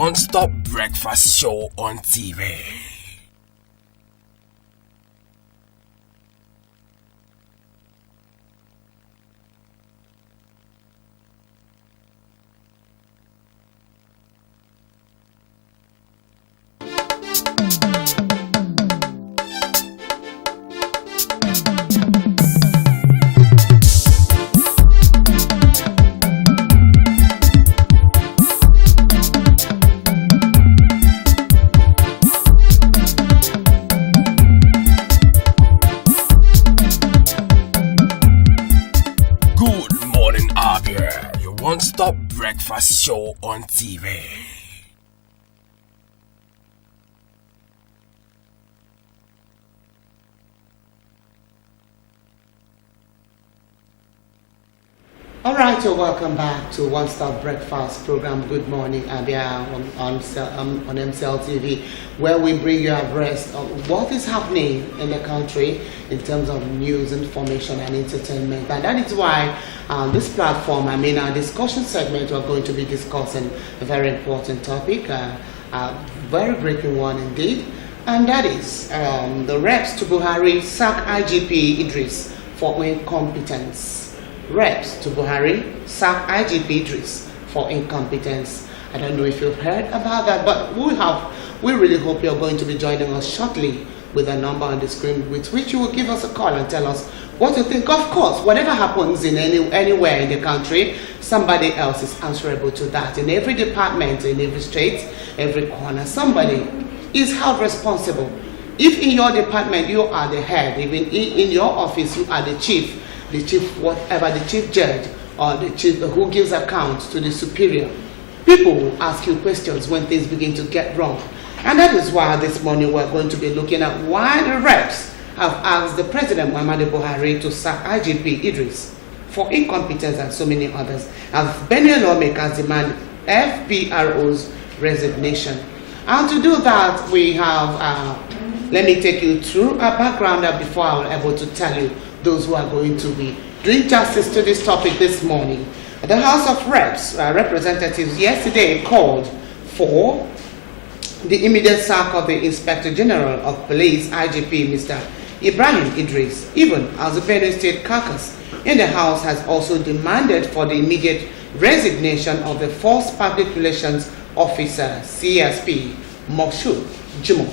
One-stop breakfast show on TV. Goodmorning, Abia, your one-stop breakfast show on TV. All right, so welcome back to One Stop Breakfast program. Good morning, Abia, on MCL TV, where we bring you abreast of what is happening in the country in terms of news, information, and entertainment. And that is why this platform, our discussion segment, we're going to be discussing a very important topic, a very breaking one indeed, and that is the reps to Buhari sack IGP Idris for incompetence. Reps to Buhari sack IGP Idris for incompetence. I don't know if you've heard about that, but we really hope you're going to be joining us shortly with a number on the screen with which you will give us a call and tell us what you think. Of course, whatever happens in anywhere in the country, somebody else is answerable to that. In every department, in every state, every corner, somebody is held responsible. If in your department you are the head, even in your office you are the chief whatever, the chief judge or the chief who gives account to the superior, people will ask you questions when things begin to get wrong. And that is why this morning we're going to be looking at why the reps have asked the President Muhammadu Buhari to sack IGP Idris for incompetence and so many others, as many lawmakers demand FPRO's resignation. And to do that, we have, let me take you through a background before I'm able to tell you those who are going to be doing justice to this topic this morning. The House of Reps representatives yesterday called for the immediate sack of the Inspector General of Police, IGP Mr. Ibrahim Idris, even as the Benue State caucus in the House has also demanded for the immediate resignation of the Force Public Relations Officer, CSP, Moshood Jimo.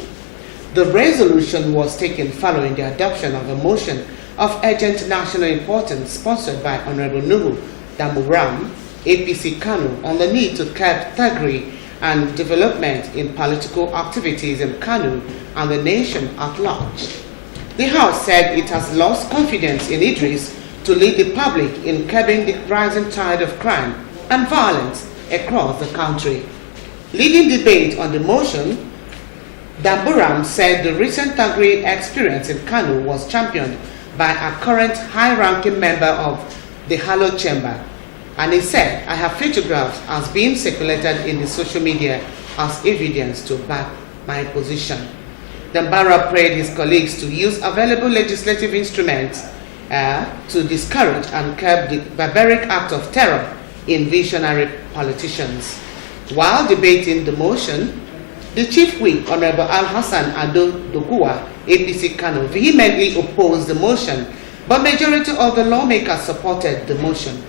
The resolution was taken following the adoption of a motion of urgent national importance sponsored by Honorable Nuhu Damuram, APC Kano, on the need to curb thuggery and development in political activities in Kano and the nation at large. The House said it has lost confidence in Idris to lead the public in curbing the rising tide of crime and violence across the country. Leading debate on the motion, Damburam said the recent thuggery experience in Kano was championed by a current high-ranking member of the Hallowed Chamber. And he said, I have photographs as being circulated in the social media as evidence to back my position. Dambara prayed his colleagues to use available legislative instruments to discourage and curb the barbaric act of terror in visionary politicians. While debating the motion, the Chief Whip, Honorable Al-Hassan Ado Dogua, APC Kano, vehemently opposed the motion, but majority of the lawmakers supported the motion.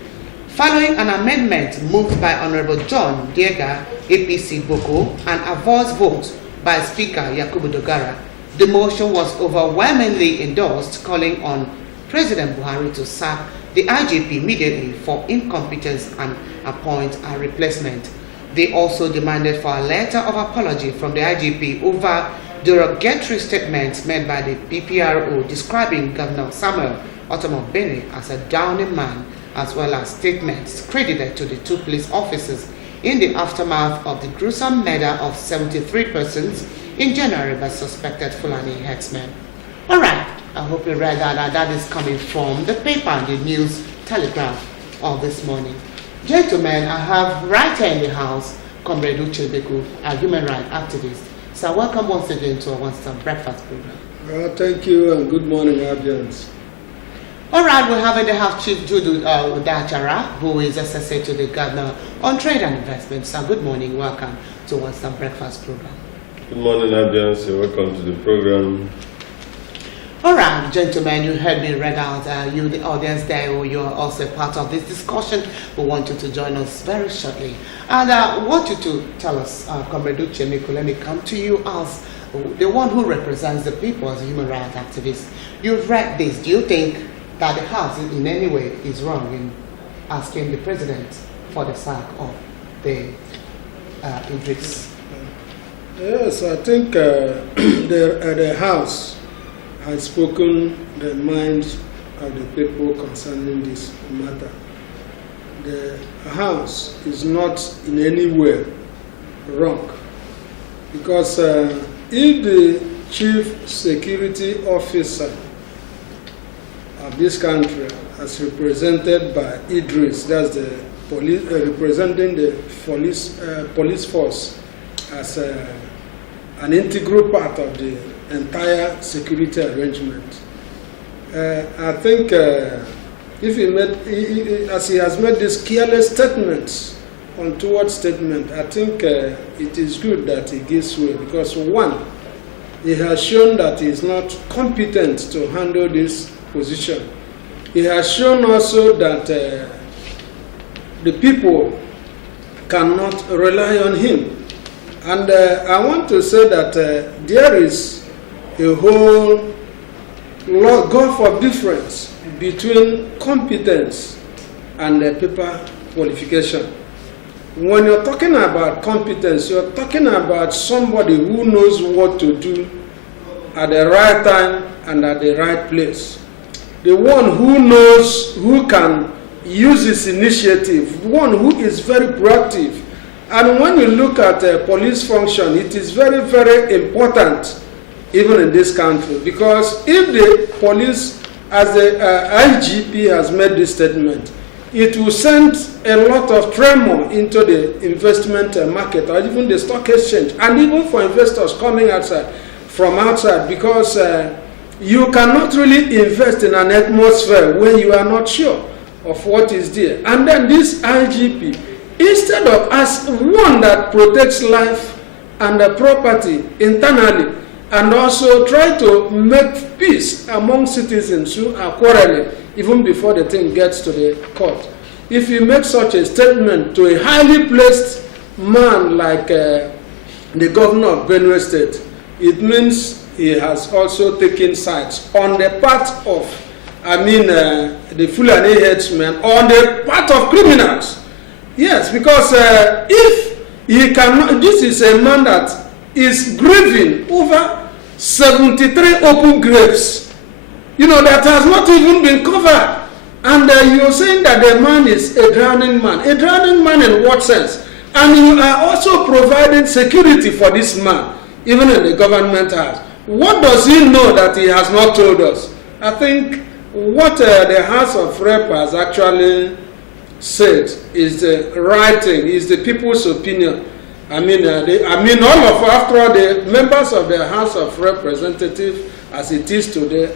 Following an amendment moved by Honorable John Diega, APC Boko, and a voice vote by Speaker Yakubu Dogara, the motion was overwhelmingly endorsed, calling on President Buhari to sack the IGP immediately for incompetence and appoint a replacement. They also demanded for a letter of apology from the IGP over derogatory statements made by the PPRO describing Governor Samuel Otomo Bene as a downing man, as well as statements credited to the two police officers in the aftermath of the gruesome murder of 73 persons in January by suspected Fulani herdsmen. All right, I hope you read that. That is coming from the paper, the News Telegraph of this morning. Gentlemen, I have right here in the house, Comrade Uche Beku, a human rights activist. So welcome once again to our One-Stop Breakfast program. Thank you and good morning, Abians. All right, we have in the house Chief Judu Udachara, who is SSA to the Governor on Trade and Investment. So good morning, welcome to One-Stop Breakfast program. Good morning, Abians. Welcome to the program. All right, gentlemen, you heard me read out, you, the audience there, you're also part of this discussion. We want you to join us very shortly. And I want you to tell us, Comrade Uche Beku, let me come to you as the one who represents the people as a human rights activist. You've read this. Do you think that the House in any way is wrong in asking the President for the sack of the Idris? Yes, I think the House has spoken the minds of the people concerning this matter. The House is not in any way wrong, because if the Chief Security Officer of this country, as represented by Idris, that's the police, representing the police force as an integral part of the entire security arrangement. I think if as he has made this careless statements, untoward statement, I think it is good that he gives way, because one, he has shown that he is not competent to handle this position. He has shown also that the people cannot rely on him. And I want to say that there is a whole gulf of difference between competence and paper qualification. When you're talking about competence, you're talking about somebody who knows what to do at the right time and at the right place. The one who knows, who can use his initiative, one who is very proactive. And when you look at police function, it is very, very important, even in this country, because if the police, as the IGP has made this statement, it will send a lot of tremor into the investment market, or even the stock exchange, and even for investors coming from outside, because you cannot really invest in an atmosphere where you are not sure of what is there. And then this IGP, instead of as one that protects life and property internally, and also try to make peace among citizens who are quarreling even before the thing gets to the court. If you make such a statement to a highly placed man like the governor of Benue State, it means he has also taken sides on the part of, the Fulani headsmen, on the part of criminals. Yes, because if he cannot, this is a man that is grieving over 73 open graves, that has not even been covered. And you're saying that the man is a drowning man. A drowning man in what sense? And you are also providing security for this man, even in the government house. What does he know that he has not told us? I think what the House of Rep has actually said is the right thing, is the people's opinion. All of, after all, the members of the House of Representatives, as it is today,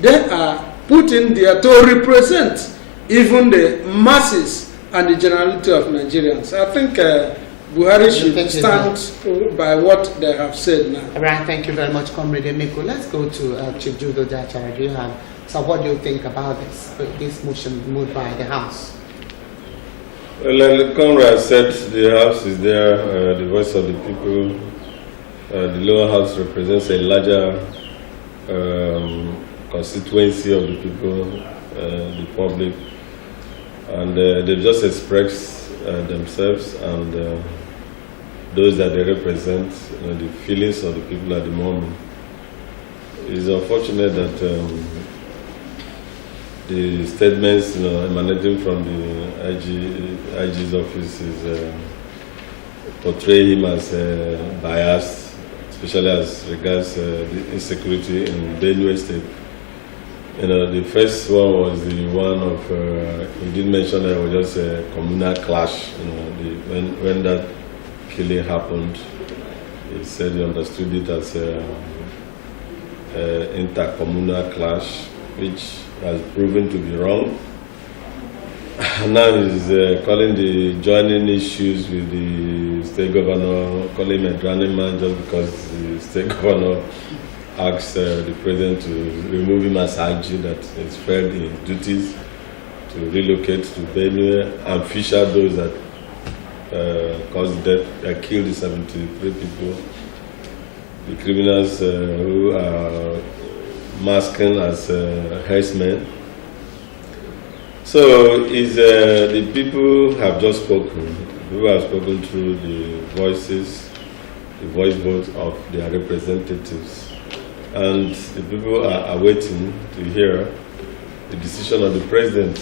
they are put in there to represent even the masses and the generality of Nigerians. I think Buhari should stand by what they have said now. All right, thank you very much, Comrade Emeko. Let's go to Chief Judo Jachara. So what do you think about this motion moved by the House? Well, like the comrade said, the House is there, the voice of the people. The lower house represents a larger constituency of the people, the public, and they've just expressed themselves and those that they represent, the feelings of the people at the moment. It's unfortunate that the statements emanating from the IG's office is portray him as biased, especially as regards the insecurity in Benue State. The first one was the one of, he did mention that it was just a communal clash. When that killing happened, he said he understood it as an intercommunal clash, which has proven to be wrong. Now he's calling the joining issues with the state governor, calling him a drowning man just because the state governor asked the president to remove him as IG, that he's failed in his duties to relocate to Benue and fish out those that caused death, that killed the 73 people, the criminals who are masking as herdsmen. So the people have just spoken. People have spoken through the voice vote of their representatives. And the people are awaiting to hear the decision of the president.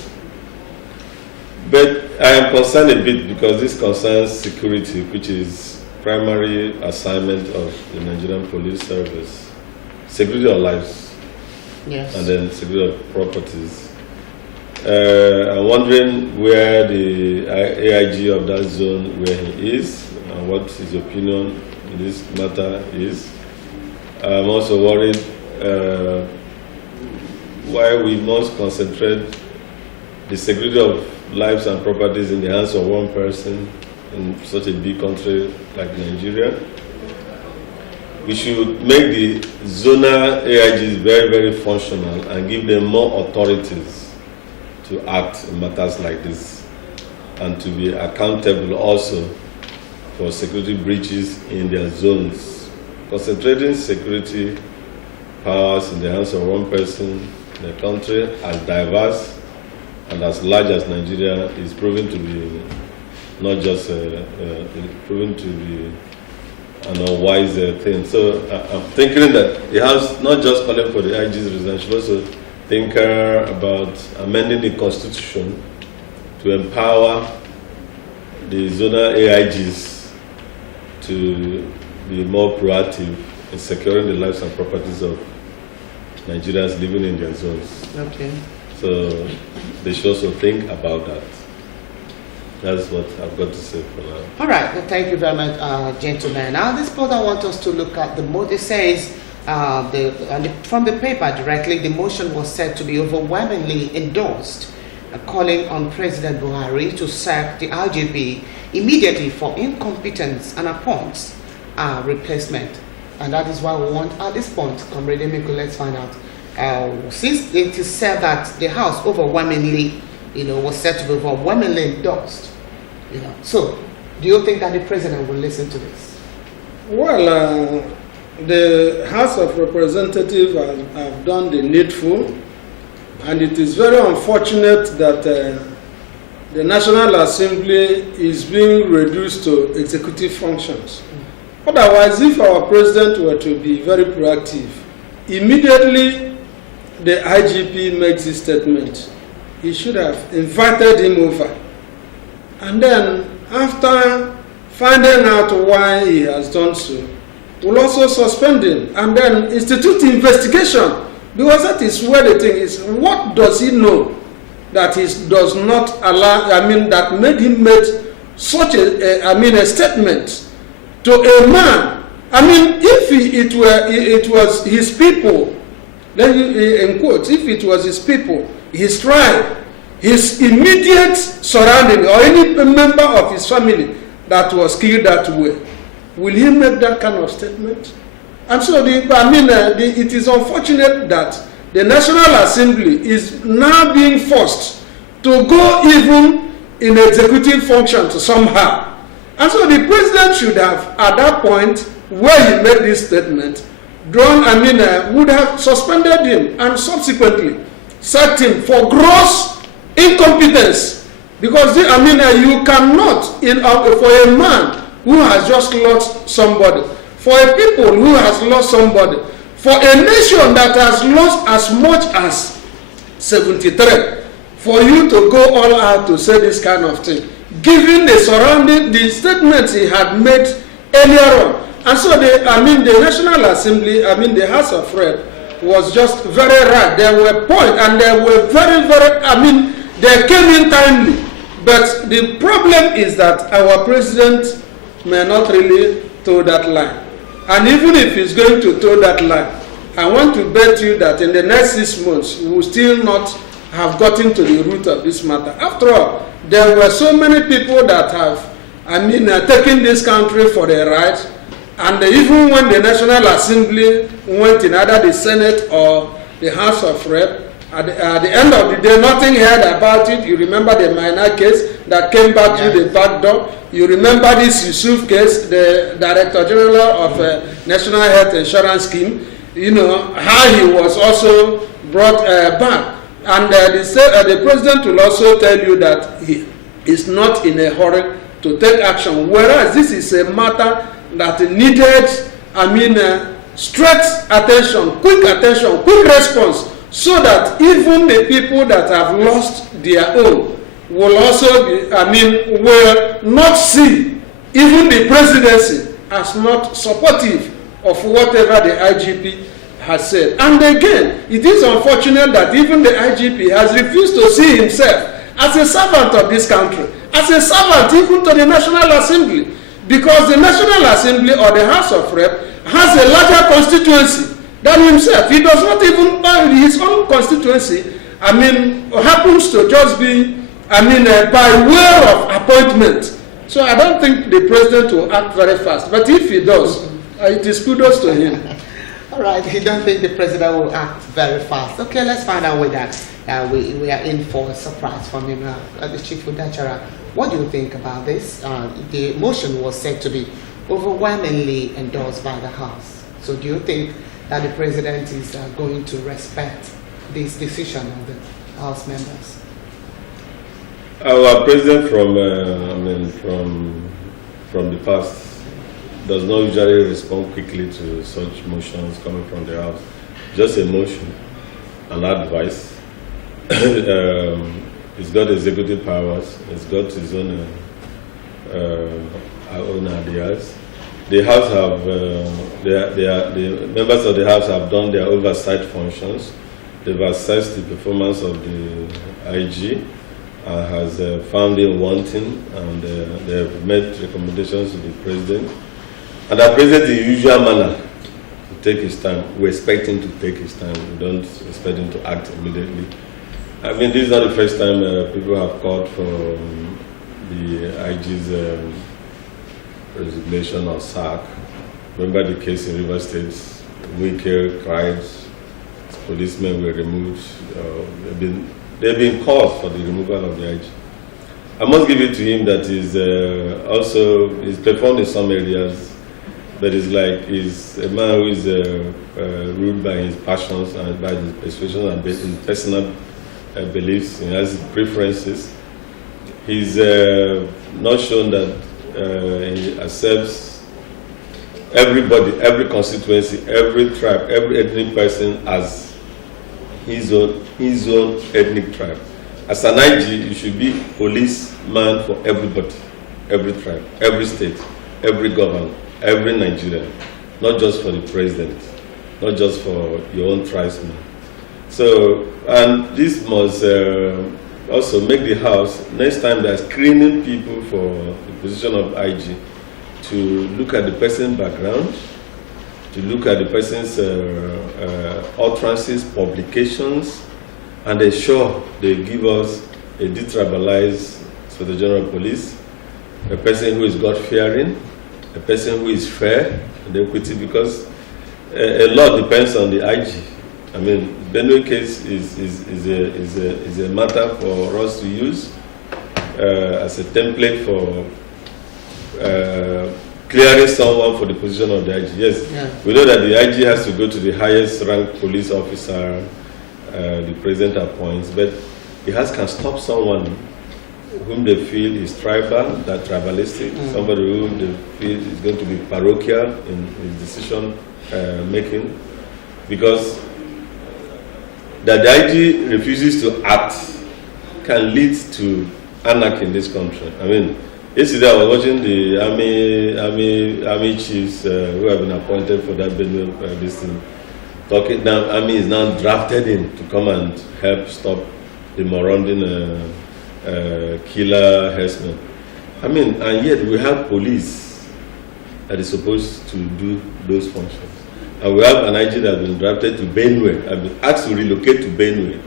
But I am concerned a bit because this concerns security, which is primary assignment of the Nigerian Police Service. Security of lives, yes, and then security of properties. I'm wondering where the AIG of that zone, where he is, and what his opinion in this matter is. I'm also worried why we must concentrate the security of lives and properties in the hands of one person in such a big country like Nigeria. We should make the zonal AIGs very, very functional and give them more authorities to act in matters like this and to be accountable also for security breaches in their zones. Concentrating security powers in the hands of one person in a country as diverse and as large as Nigeria is proven to be not just proven to be an unwise thing. So I'm thinking that the House not just calling for the IG's resign, should also think about amending the Constitution to empower the zonal AIGs to be more proactive in securing the lives and properties of Nigerians living in their zones. Okay. So they should also think about that. That's what I've got to say for now. All right. Well, thank you very much, gentlemen. Now, this part I want us to look at the motion. It says from the paper directly, the motion was said to be overwhelmingly endorsed, calling on President Buhari to sack the IGP immediately for incompetence and appoint replacement. And that is why we want, at this point, Comrade Emiko, let's find out. Since it is said that the House overwhelmingly, was said to be overwhelmingly endorsed, so do you think that the President will listen to this? Well, the House of Representatives have done the needful, and it is very unfortunate that the National Assembly is being reduced to executive functions. Otherwise, if our President were to be very proactive, immediately the IGP makes his statement, he should have invited him over. And then, after finding out why he has done so, we'll also suspend him and then institute investigation, because that is where the thing is. What does he know that he does not allow, that made him make such a statement to a man? If it was his people, then in quotes, if it was his people, his tribe, his immediate surrounding, or any member of his family that was killed that way, will he make that kind of statement? And so, it is unfortunate that the National Assembly is now being forced to go even in executive functions somehow. And so the President should have, at that point where he made this statement, would have suspended him and subsequently sacked him for gross incompetence. Because, you cannot, for a man who has just lost somebody, for a people who has lost somebody, for a nation that has lost as much as 73, for you to go all out to say this kind of thing, given the statements he had made earlier on. And so the National Assembly, the House of Reps was just very right. There were points, and they were very, they came in timely. But the problem is that our President may not really toe that line. And even if he's going to toe that line, I want to bet you that in the next 6 months, we will still not have gotten to the root of this matter. After all, there were so many people that have, taken this country for their rights. And even when the National Assembly went in either the Senate or the House of Reps, at the end of the day, nothing heard about it. You remember the minor case that came back through the back door. You remember this Yusuf case, the Director General of National Health Insurance Scheme, how he was also brought back. And the President will also tell you that he is not in a hurry to take action, whereas this is a matter that needed, straight attention, quick response, so that even the people that have lost their own will also be, will not see even the presidency as not supportive of whatever the IGP has said. And again, it is unfortunate that even the IGP has refused to see himself as a servant of this country, as a servant even to the National Assembly, because the National Assembly or the House of Reps has a larger constituency than himself. He does not even, his own constituency, happens to just be, by way of appointment. So I don't think the President will act very fast. But if he does, it is kudos to him. All right, you don't think the President will act very fast. Okay, let's find out with that. We are in for a surprise from him, the Chief Udachara. What do you think about this? The motion was said to be overwhelmingly endorsed by the House. So do you think that the President is going to respect this decision of the House members? Our President from the past does not usually respond quickly to such motions coming from the House. Just a motion, an advice. He's got executive powers. He's got his own ideas. The House have, the members of the House have done their oversight functions. They've assessed the performance of the IG and has found him wanting, and they have made recommendations to the President. And the President, in the usual manner, to take his time. We expect him to take his time. We don't expect him to act immediately. This is not the first time people have called for the IG's resignation or sack. Remember the case in River State? Wike cried, policemen were removed. They've been called for the removal of the IG. I must give it to him that he's performed in some areas, but he's a man who is ruled by his passions and by his persuasions and his personal beliefs. He has preferences. He's not shown that he accepts everybody, every constituency, every tribe, every ethnic person as his own ethnic tribe. As an IG, you should be policeman for everybody, every tribe, every state, every governor, every Nigerian, not just for the president, not just for your own tribesmen. So, and this must also make the House, next time they're screening people for the position of IG, to look at the person's background, to look at the person's utterances, publications, and ensure they give us a detribalized Inspector General of Police, a person who is God-fearing, a person who is fair and equity, because a lot depends on the IG. I mean, Benue case is a matter for us to use as a template for clearing someone for the position of the IG. Yes, we know that the IG has to go to the highest ranked police officer the president appoints, but the House can stop someone whom they feel is tribal, that tribalistic, somebody whom they feel is going to be parochial in his decision making, because that the IG refuses to act can lead to anarchy in this country. I mean, yesterday I was watching the army chiefs who have been appointed for that this thing. Talking now, army is now drafted in to come and help stop the Morondin killer herdsmen. I mean, and yet we have police that is supposed to do those functions. And we have an IG that has been drafted to Benue, and been asked to relocate to Benue.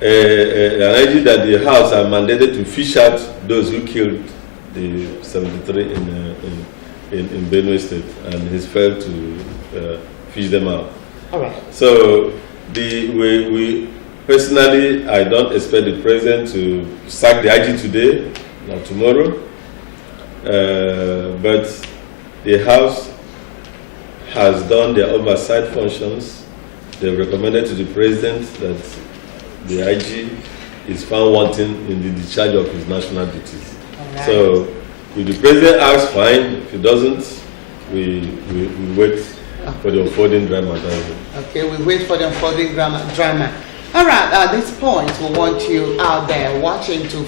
An IG that the House are mandated to fish out those who killed the 73 in Benue State, and he's failed to fish them out. All right. So we personally, I don't expect the president to sack the IG today, not tomorrow. But the House has done their oversight functions. They've recommended to the president that the IG is found wanting in the discharge of his national duties. Right. So if the president asks, fine. If he doesn't, we wait for the unfolding drama. Okay, we wait for the unfolding drama. All right, at this point, we want you out there watching to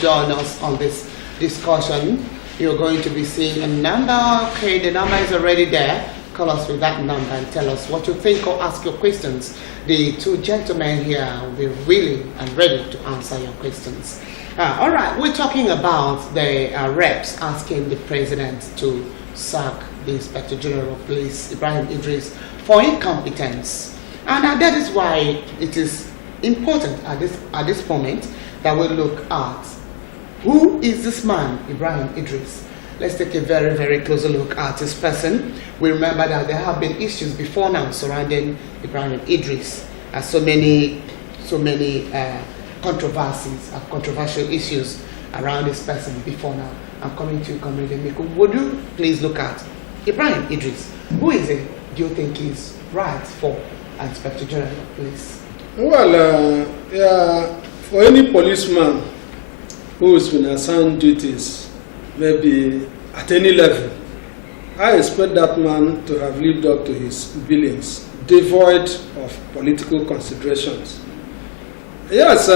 join us on this discussion. You're going to be seeing a number. Okay, the number is already there. Call us with that number and tell us what you think or ask your questions. The two gentlemen here will be willing and ready to answer your questions. All right, we're talking about the reps asking the president to sack the Inspector General of Police, Ibrahim Idris, for incompetence. And that is why it is important at this moment that we look at who is this man, Ibrahim Idris. Let's take a very, very close look at this person. We remember that there have been issues before now surrounding Ibrahim Idris. So many controversies, controversial issues around this person before now. I'm coming to you, Comrade Emiko. Would you please look at Ibrahim Idris? Who is it do you think is right for Inspector General of Police? Well, for any policeman who has been assigned duties, maybe at any level, I expect that man to have lived up to his billings, devoid of political considerations. Yes,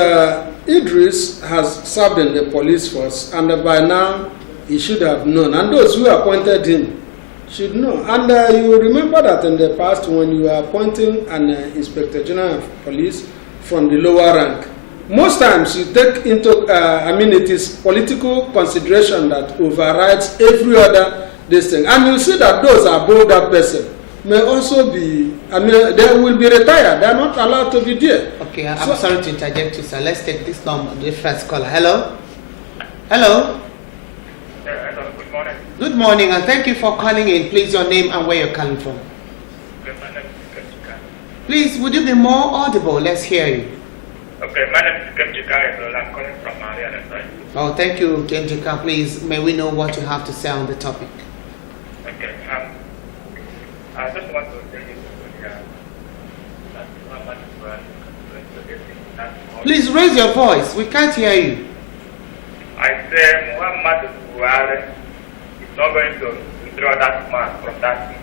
Idris has served in the police force, and by now he should have known, and those who appointed him should know. And you remember that in the past, when you are appointing an Inspector General of Police from the lower rank, most times you take into, it is political consideration that overrides every other this thing. And you see that those above that person may also be, they will be retired. They are not allowed to be there. Okay, I'm sorry to interject you, sir. Let's take this number, the first caller. Hello? Hello? Hello, good morning. Good morning, and thank you for calling in. Please, your name and where you're calling from. Please, would you be more audible? Let's hear you. Okay, my name is Kemchika, and I'm calling from Abia. Oh, thank you, Kemchika. Please, may we know what you have to say on the topic? Okay, I just want to tell you Please raise your voice. We can't hear you. I say Muhammad Buhari is not going to withdraw that man from that seat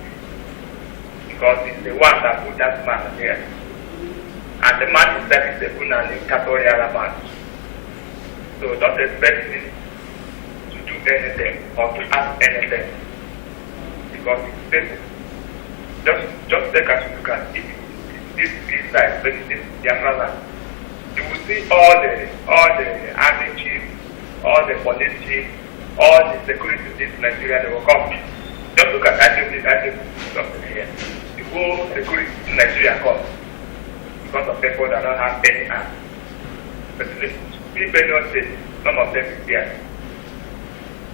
because he's the one that put that man there. And the man himself is a Fulani Catholic man. So don't expect him to do anything or to ask anything because it's simple. Just take a look at it. This side, this Biafra land. You will see all the army chiefs, all the police chiefs, all the security chiefs in Nigeria, they will come. Just look at something here. The whole security in Nigeria comes because of people that don't have any arms. But people don't say none of them is there.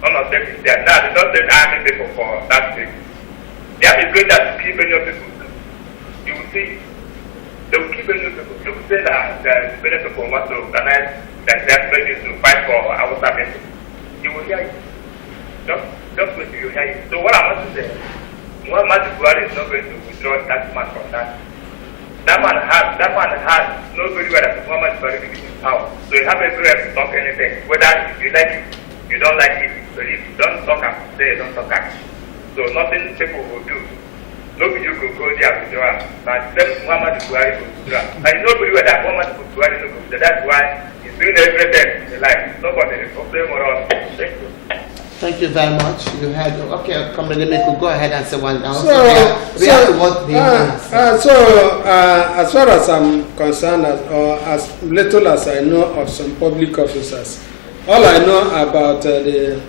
None of them is there. Now they don't send army people for that thing. They have been going that to keep any people. You will see. They will keep any people. They will say that the many people want to organize that they are ready to fight for our people. You will hear it. Just wait till you hear it. So what I want to say, Muhammad Buhari is not going to withdraw that man from that. That man has nobody where that Muhammad Buhari will give him power. So you have everywhere to talk anything. Whether you like it, you don't like it. So if you don't talk and say you don't talk and. So nothing people will do. Nobody could go there with withdraw. But then Muhammad Buhari will withdraw. And nobody where that Muhammad Buhari will withdraw. That's why he's doing everything in life. Nobody will complain or all. Thank you. Thank you very much. You had okay. Come on, go ahead and say one now. So as far as I'm concerned, or as little as I know of some public officers, all I know about the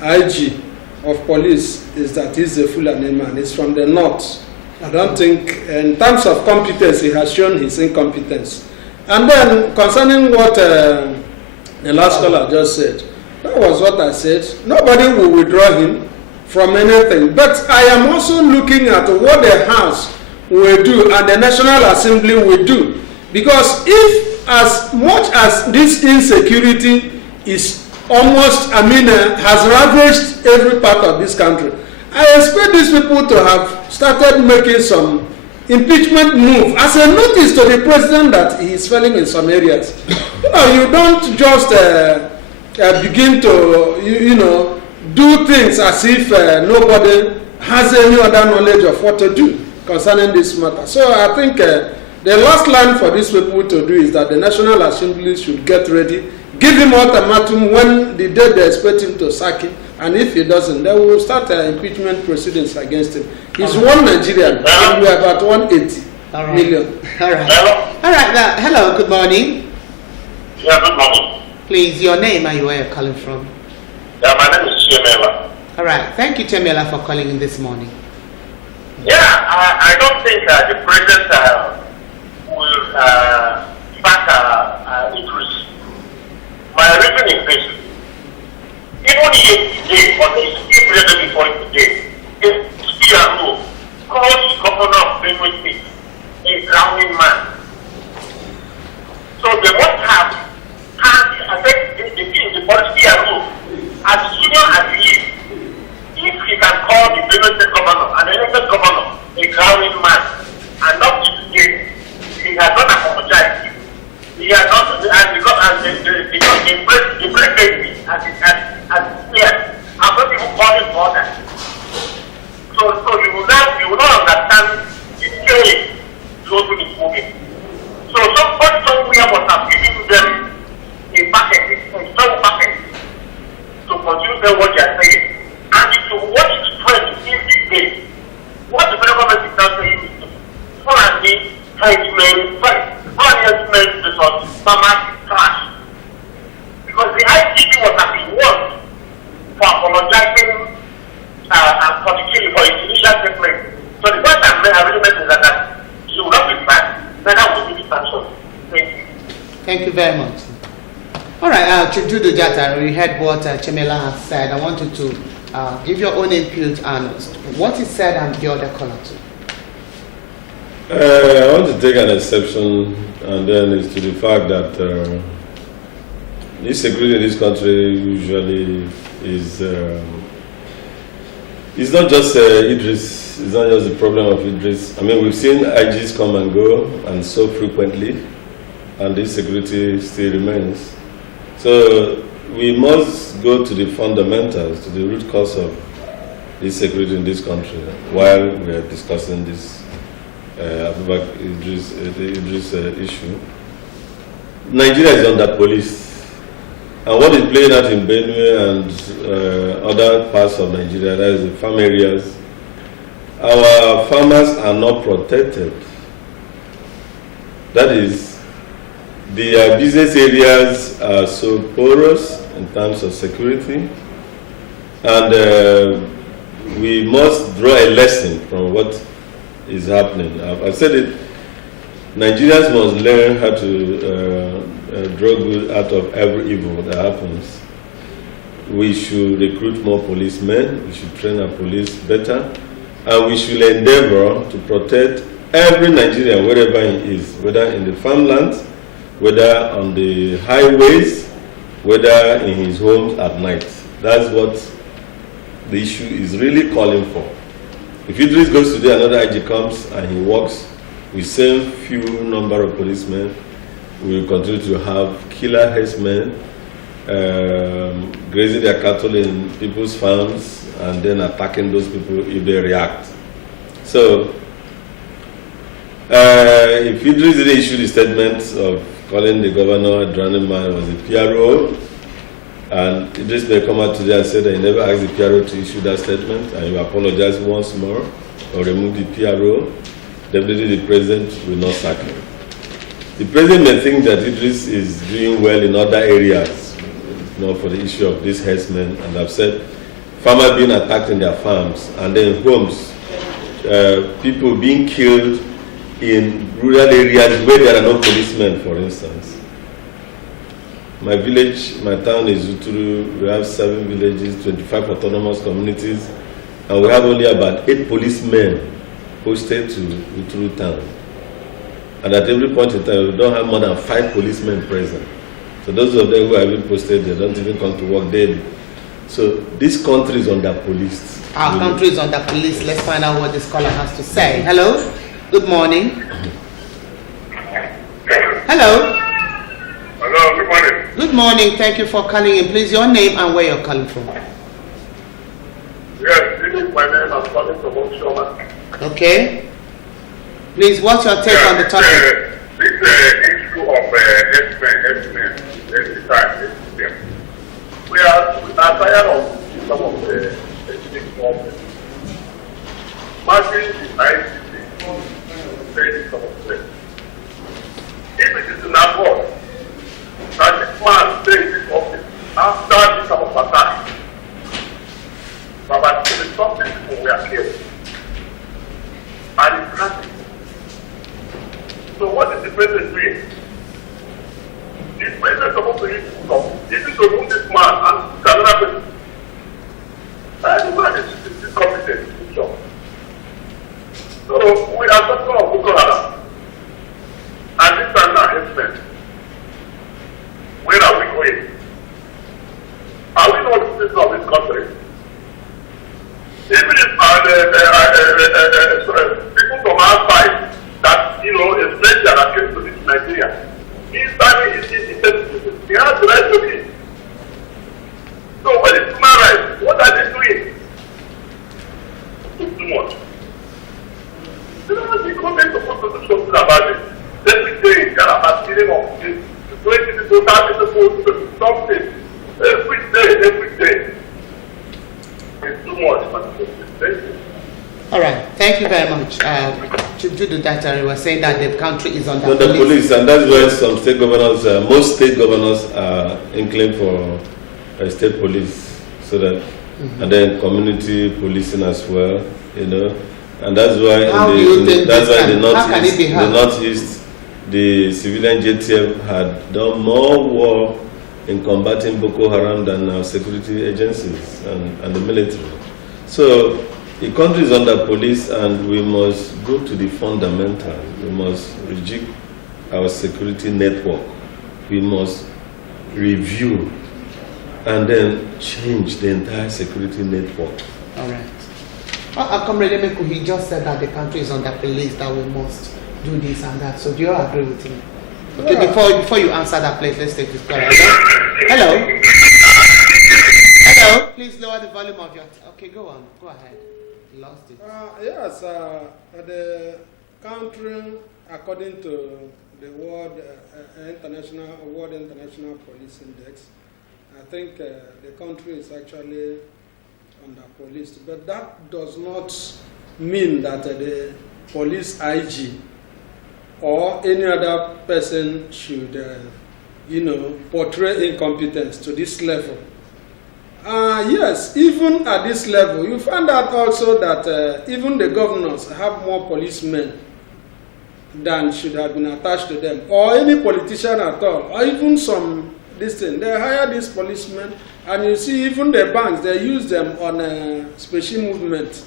IG of police is that he's a Fulani man. He's from the north. I don't think, in terms of competence, he has shown his incompetence. And then concerning what the last caller just said. That was what I said. Nobody will withdraw him from anything. But I am also looking at what the House will do and the National Assembly will do. Because if as much as this insecurity is almost, has ravaged every part of this country, I expect these people to have started making some impeachment move as a notice to the president that he is failing in some areas. You don't just begin to, do things as if nobody has any other knowledge of what to do concerning this matter. So I think the last line for these people to do is that the National Assembly should get ready, give him ultimatum when the day they expect him to sack him, and if he doesn't, they will start impeachment proceedings against him. He's one Nigerian, and we are about 180 million. All right. Now, hello, good morning. Yeah, good morning. Please, your name and where you're calling from. Yeah, my name is Chemela. All right. Thank you, Chemela, for calling in this morning. Yeah, I don't think the president will back Idris. My reason is this. Even yesterday, or the period before today, is PRO called the governor of Benue State a drowning man. So they must have I think the policy PRO, as senior as he is, if he can call the Benue State governor and the elected governor a drowning man and not today, he has not apologized. He has not, and because the presidency as clear, I'm not even calling for that. So you will not understand the scale those who is moving. So somebody somewhere must have given them a packet, a strong packet to continue them what they are saying. And if you watch the trend in these days, what the federal government is now saying is Fulani henchmen, because farmers clash. Because the IGP was at the worst for apologizing for the killing for his initial statement. So the point I really meant is that she will not be back, then that will be the sanction. Thank you. Thank you very much. All right, to do the data, we heard what Chemela has said. I wanted to give your own input and what is said and the other caller too. I want to take an exception, and then it's to the fact that insecurity in this country usually is. It's not just Idris. It's not just the problem of Idris. I mean, we've seen IGs come and go, and so frequently, and this insecurity still remains. So we must go to the fundamentals, to the root cause of insecurity in this country while we are discussing this Idris issue. Nigeria is under police. And what is playing out in Benue and other parts of Nigeria, that is the farm areas, our farmers are not protected. That is, the business areas are so porous in terms of security, and we must draw a lesson from what is happening. I've said it, Nigerians must learn how to draw good out of every evil that happens. We should recruit more policemen, we should train our police better, and we should endeavor to protect every Nigerian wherever he is, whether in the farmlands, whether on the highways, whether in his homes at night. That's what the issue is really calling for. If Idris goes today, another IG comes and he works with same few number of policemen, we will continue to have killer herdsmen grazing their cattle in people's farms and then attacking those people if they react. So, if Idris didn't issue the statement of calling the governor a drowning man was a PRO, and Idris may come out today and say that he never asked the PRO to issue that statement, and you apologize once more or remove the PRO, definitely the president will not sack him. The president may think that Idris is doing well in other areas, for the issue of these herdsmen, and I've said farmers being attacked in their farms, and then homes, people being killed in rural areas where there are no policemen, for instance. My village, my town is Uturu. We have 7 villages, 25 autonomous communities, and we have only about 8 policemen posted to Uturu town. And at every point in time, we don't have more than 5 policemen present. So those of them who have been posted, they don't even come to work daily. So this country is under police. Our country is under police. Let's find out what this caller has to say. Hello? Good morning. Hello? Hello, good morning. Good morning. Thank you for calling in. Please, your name and where you're calling from. Yes, this is my name. I'm calling from Oshoma. Okay. Please, what's your take on the topic? This issue of herdsmen, every time, we are tired of some of the ethnic problems. Imagine the ICC saying some of them. If it is in our board, that this man takes this office after this type of attack, but there is something people were killed. And it's happening. So what is the president doing? The president is supposed to use this to remove this man and another person. Everyone is competent in this job. So we are talking of Boko Haram. And this time now, herdsmen. Where are we going? Are we not citizens of this country? Even if people from outside that, a stranger that came to this Nigeria, he has the right to be. So what is human rights? What are they doing? Too much. The government is supposed to do something about it. Every day, there are stealing of this, 20 people, 30 people, something. Every day. It's too much. All right. Thank you very much. To do that, we were saying that the country is under police, and that's why some state governors, most state governors are inclined for state police, so that, and then community policing as well, and that's why in the northeast, the civilian JTF had done more war in combating Boko Haram than our security agencies and the military. So the country is under police, and we must go to the fundamental. We must rejig our security network. We must review and then change the entire security network. All right. Comrade Emeku, he just said that the country is under police, that we must do this and that. So do you agree with him? Okay, before you answer that, please, let's take this call. Hello? Hello? Please lower the volume of your... Okay, go on. Go ahead. Lost it. Yes, the country, according to the World International Police Index, I think the country is actually under police. But that does not mean that the police IG or any other person should, portray incompetence to this level. Yes, even at this level, you find out also that even the governors have more policemen than should have been attached to them, or any politician at all, or even some this thing. They hire these policemen, and you see even the banks, they use them on special movement.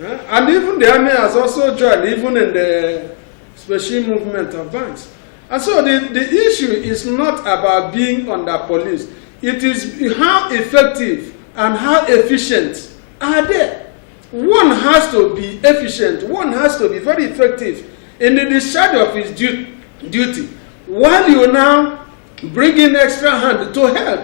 And even the army has also joined, even in the special movement of banks. And so the issue is not about being under police. It is how effective and how efficient are they. One has to be efficient. One has to be very effective in the discharge of his duty, while you now bring in extra hand to help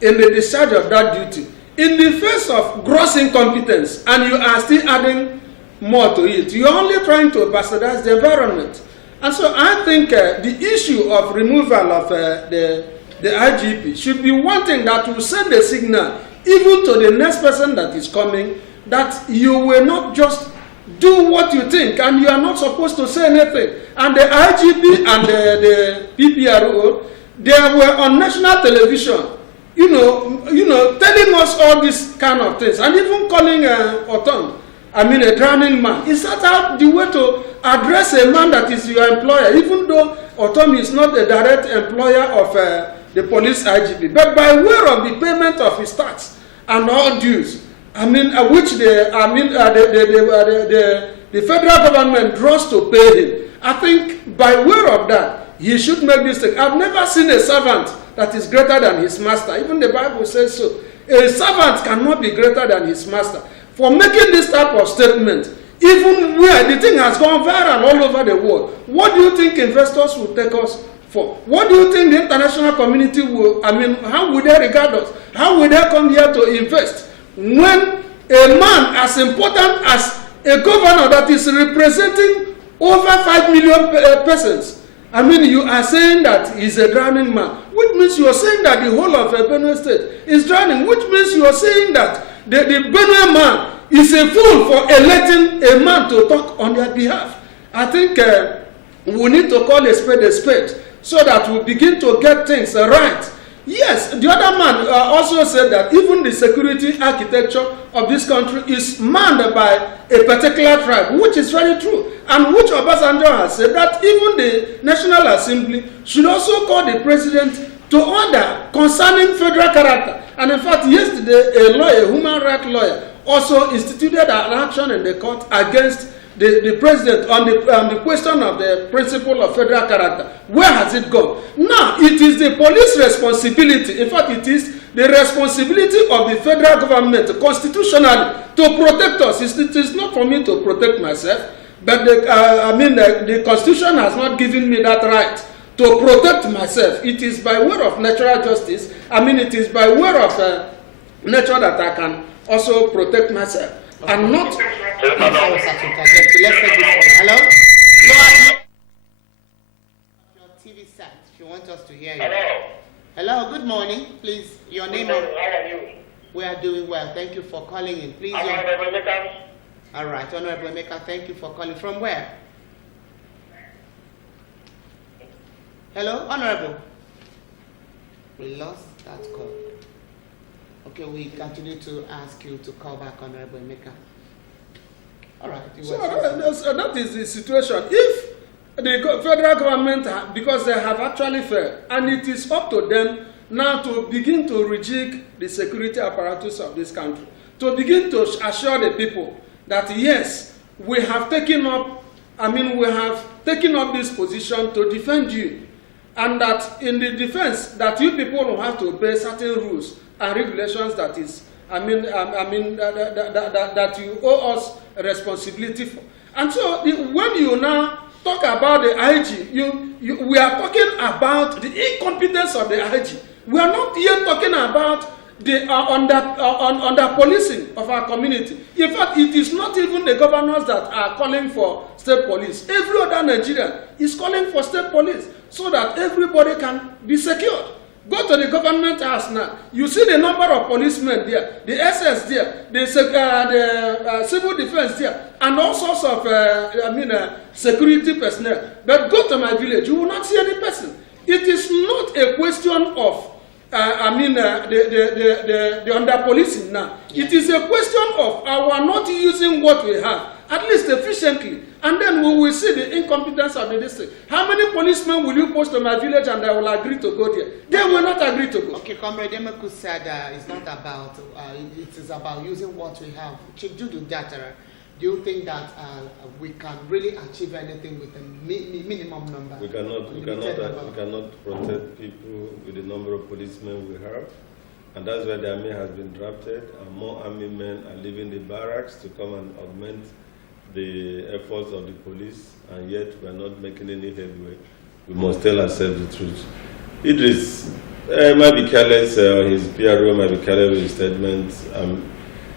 in the discharge of that duty. In the face of gross incompetence, and you are still adding more to it, you are only trying to bastardize the environment. And so I think the issue of removal of the IGP should be one thing that will send a signal even to the next person that is coming, that you will not just do what you think and you are not supposed to say anything. And the IGP and the PPRO, they were on national television, telling us all these kind of things, and even calling Oton, a drowning man. Is that how the way to address a man that is your employer, even though Oton is not a direct employer of the police IGP, but by way of the payment of his tax and all dues, which the federal government draws to pay him. I think by way of that, he should make this thing. I've never seen a servant that is greater than his master. Even the Bible says so. A servant cannot be greater than his master. For making this type of statement, even where the thing has gone viral all over the world, what do you think investors will take us for? What do you think the international community will, how would they regard us? How would they come here to invest? When a man as important as a governor that is representing over 5 million persons, you are saying that he's a drowning man, which means you are saying that the whole of Benue State is drowning, which means you are saying that the Benue man is a fool for electing a man to talk on their behalf. I think we need to call a spade so that we begin to get things right. Yes, the other man also said that even the security architecture of this country is manned by a particular tribe, which is very true, and which Obasanjo has said that even the National Assembly should also call the president to order concerning federal character. And in fact, yesterday, a human rights lawyer, also instituted an action in the court against the president on the question of the principle of federal character. Where has it gone? Now, it is the police responsibility. In fact, it is the responsibility of the federal government constitutionally to protect us. It is not for me to protect myself, but the Constitution has not given me that right to protect myself. It is by way of natural justice. It is by way of nature that I can also protect myself. Okay. And not... Let's take this one. Hello? Your TV set, if you want us to hear you. Hello, good morning. Please, your name. Good morning. How are you? We are doing well. Thank you for calling in. Please. Honorable Emeka. All right, Honorable Emeka, thank you for calling. From where? Hello, Honorable. We lost that call. Okay, we continue to ask you to call back, Honorable Emeka. All right. So that is the situation. If the federal government, because they have actually failed, and it is up to them now to begin to rejig the security apparatus of this country, to begin to assure the people that yes, we have taken up this position to defend you, and that in the defense that you people will have to obey certain rules and regulations that you owe us a responsibility for. And so when you now talk about the IG, we are talking about the incompetence of the IG. We are not yet talking about the under policing of our community. In fact, it is not even the governors that are calling for state police. Every other Nigerian is calling for state police so that everybody can be secured. Go to the government house now. You see the number of policemen there, the SS there, the civil defense there, and all sorts of security personnel. But go to my village, you will not see any person. It is not a question of the under policing now. It is a question of our not using what we have, at least efficiently. And then we will see the incompetence of the district. How many policemen will you post to my village and they will agree to go there? They will not agree to go. Okay, Comrade Emeku said it's not about, it is about using what we have. Chief Judu Datara, do you think that we can really achieve anything with a minimum number? We cannot protect people with the number of policemen we have. And that's why the army has been drafted, and more army men are leaving the barracks to come and augment the efforts of the police, and yet we are not making any headway. We must tell ourselves the truth. Idris might be careless, his PRO might be careless with his statements,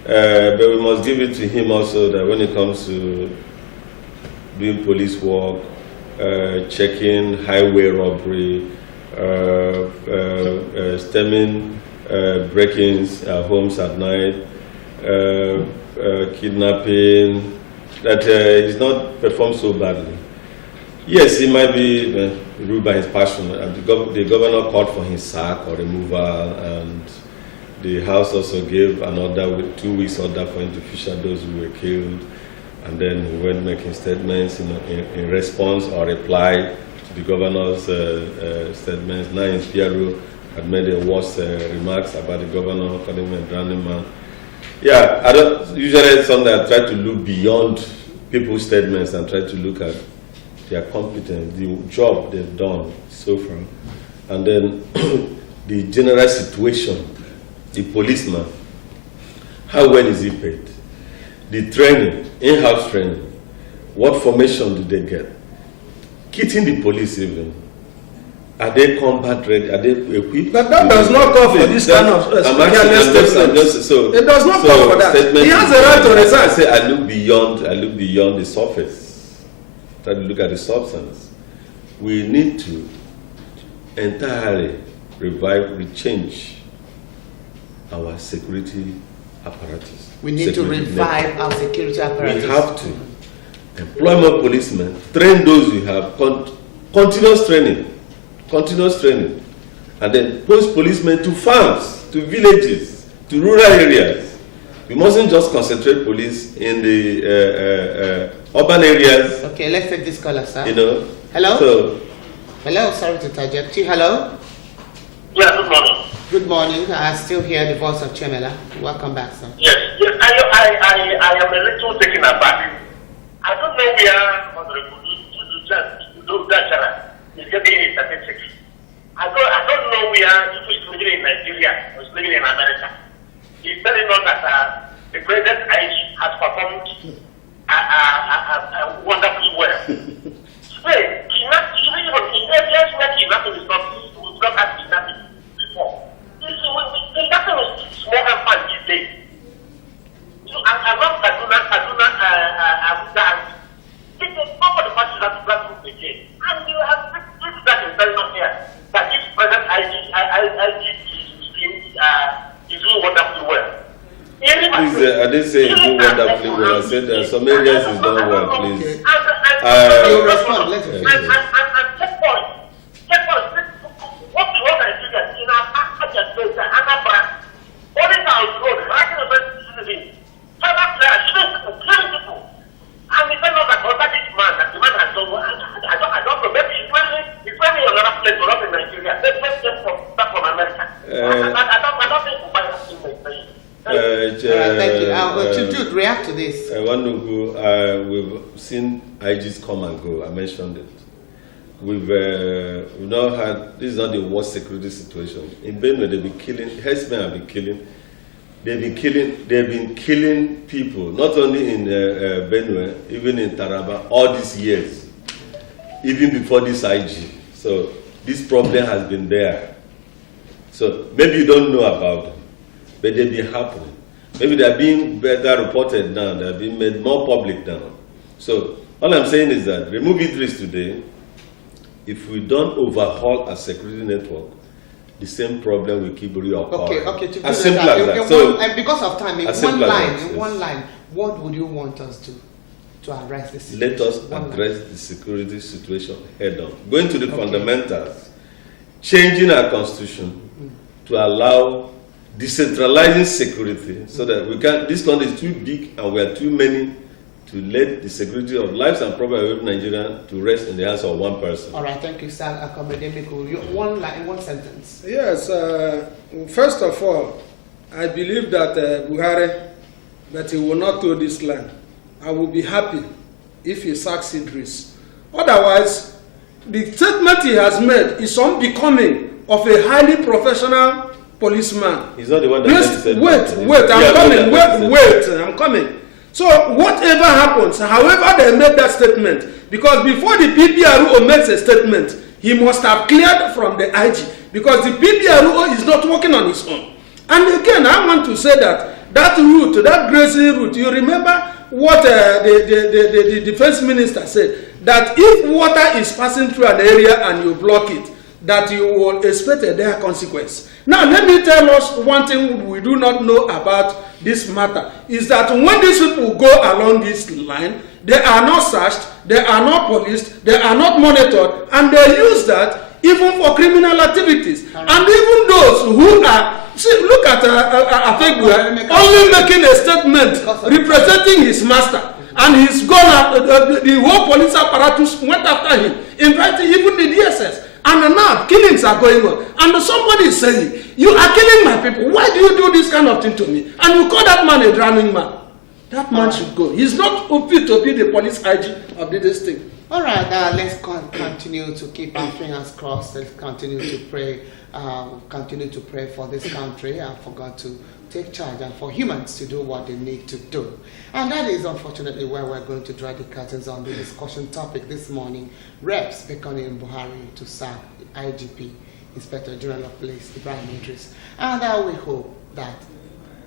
but we must give it to him also that when it comes to doing police work, checking highway robbery, stemming break-ins at homes at night, kidnapping, that he's not performed so badly. Yes, he might be ruled by his passion. The governor called for his sack or removal, and the House also gave an order, with 2 weeks order for him to fish out those who were killed. And then he went making statements in response or reply to the governor's statements. Now his PRO had made the worst remarks about the governor, calling him a drowning man. Yeah, I don't usually something I try to look beyond people's statements and try to look at their competence, the job they've done so far, and then the general situation, the policeman, how well is he paid, the training, in-house training, what formation did they get, kitting the police even. Are they combat ready? Are they equipped? But that does not call for this kind of it does not call for that. He has a right to resign. I say I look beyond the surface. Try to look at the substance. We need to entirely rechange our security apparatus. We need to revive our security apparatus. We have to employ more policemen, train those we have, continuous training, and then post policemen to farms, to villages, to rural areas. We mustn't just concentrate police in the urban areas. Okay, let's take this caller, sir. Hello? Hello, sorry to interject you. Hello? Yeah, good morning. Good morning. I still hear the voice of Chemela. Welcome back, sir. Yes. I am a little taken aback. I don't know where Honorable Dachara is getting his statistics. I don't know where if he's living in Nigeria or he's living in America. He's telling us that the president has performed wonderfully well. Hey, even in areas where kidnapping is not as kidnapping before. Kidnapping is small and fun these days. Among Kaduna, Abuja, nobody passes that platform again. And you have this that is very much here that this present IG is doing wonderfully well. Please, I didn't say it's doing wonderfully well. I said there are some areas it's done well, please. You respond, let's and checkpoint. What the other is in our Abia State, Anambra, all in our road, right in the best citizen. Further players, killing people. And we tell us that this man, that the man has done well. I don't know, maybe it's running another place or not in Nigeria. Let's get back from America. react to this? We've seen IGs come and go. I mentioned it. We've now had, this is not the worst security situation. In Benue, they've been killing, herdsmen have been killing. They've been killing people, not only in Benue, even in Taraba, all these years, even before this IG. So this problem has been there. So maybe you don't know about them, but they've been happening. Maybe they're being better reported now, they're being made more public now. So all I'm saying is that remove Idris today. If we don't overhaul our security network, the same problem will keep reoccurring. Okay. As simple as that. So, and because of time, in one line, what would you want us to address this situation? Let us address the security situation head on. Going to the fundamentals, changing our constitution to allow decentralizing security so that we can, this country is too big and we are too many to let the security of lives and property of Nigerians to rest in the hands of one person. All right, thank you, sir. One line, one sentence. Yes, first of all, I believe that Buhari, that he will not tow this land. I will be happy if he sacks Idris. Otherwise, the statement he has made is unbecoming of a highly professional policeman. He's not the one that said I'm coming. So whatever happens, however they made that statement, because before the PPRO makes a statement, he must have cleared from the IG, because the PPRO is not working on his own. And again, I want to say that route, that grazing route, you remember what the defense minister said, that if water is passing through an area and you block it, that you will expect a dire consequence. Now, let me tell us one thing we do not know about this matter, is that when these people go along this line, they are not searched, they are not policed, they are not monitored, and they use that even for criminal activities. And even those who are, see, look at Afegua, only making a statement representing his master, and he's gone, the whole police apparatus went after him, inviting even the DSS. And now killings are going on. And somebody is saying, you are killing my people. Why do you do this kind of thing to me? And you call that man a drowning man. That man should go. He's not fit to be the police IG of this thing. All right, let's continue to keep our fingers crossed. Let's continue to pray. Continue to pray for this country and for God to take charge and for humans to do what they need to do. And that is unfortunately where we're going to draw the curtains on the discussion topic this morning. Reps beckoning Buhari to sack IGP, Inspector General of Police, Ibrahim Idris. And we hope that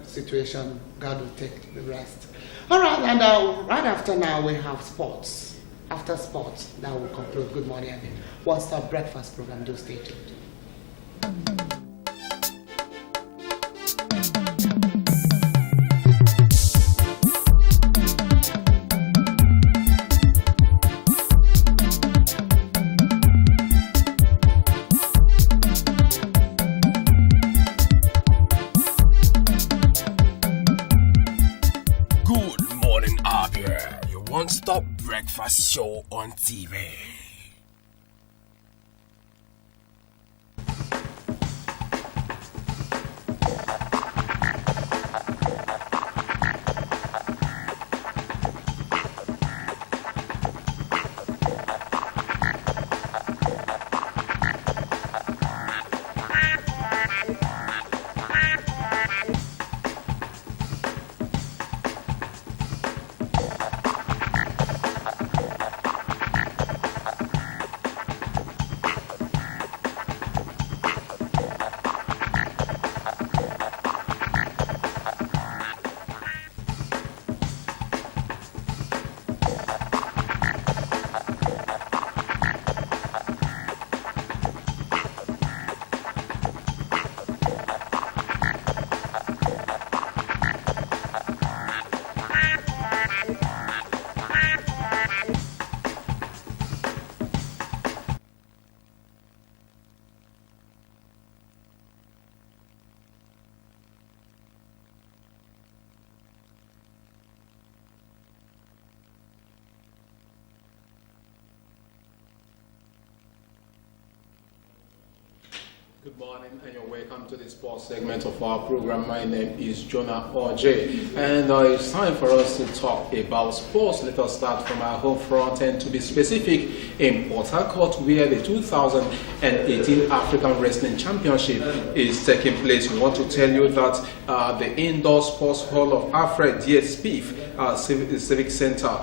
situation, God will take the rest. All right, and right after now we have sports. After sports, now we'll conclude Good Morning Abia. One Stop Breakfast program. Do stay tuned. One-stop breakfast show on TV. morning and you're welcome to the sports segment of our program. My name is Jonah Oje, and it's time for us to talk about sports. Let us start from our home front, and to be specific, in Port Harcourt, where the 2018 African Wrestling Championship is taking place. We want to tell you that the Indoor Sports Hall of Alfred D.S. Spieth Civic Center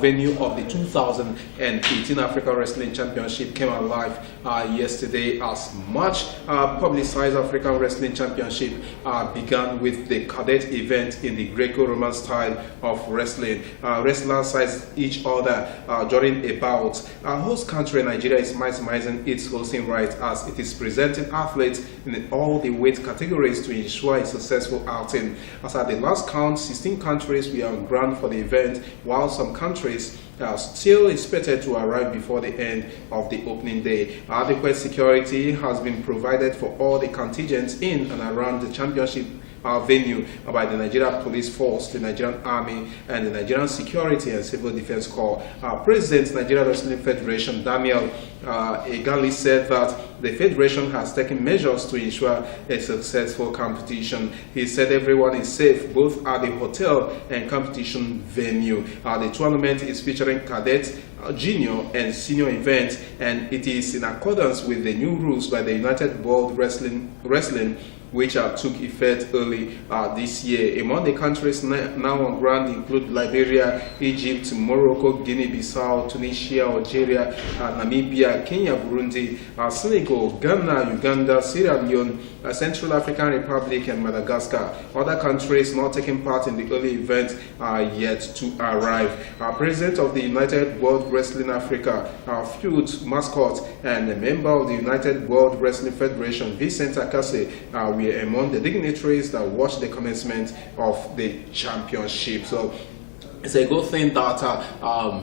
venue of the 2018 African Wrestling Championship came alive yesterday, as much publicized African Wrestling Championship began with the cadet event in the Greco-Roman style of wrestling. Wrestlers sized each other during a bout. Our host country, Nigeria, is maximizing its hosting rights as it is presenting athletes in all the weight categories to ensure a successful outing. As at the last count, 16 countries were on ground for the event, while some countries are still expected to arrive before the end of the opening day. Adequate security has been provided for all the contingents in and around the championship venue by the Nigerian Police Force, the Nigerian Army, and the Nigerian Security and Civil Defense Corps. President Nigeria Wrestling Federation, Daniel Egali, said that the Federation has taken measures to ensure a successful competition. He said everyone is safe, both at the hotel and competition venue. The tournament is featuring cadets, junior and senior events, and it is in accordance with the new rules by the United World Wrestling which took effect early this year. Among the countries now on ground include Liberia, Egypt, Morocco, Guinea-Bissau, Tunisia, Algeria, Namibia, Kenya, Burundi, Senegal, Ghana, Uganda, Sierra Leone, Central African Republic, and Madagascar. Other countries not taking part in the early event are yet to arrive. President of the United World Wrestling Africa, field mascot, and a member of the United World Wrestling Federation, Vincent Akase, were among the dignitaries that watched the commencement of the championship. So it's a good thing that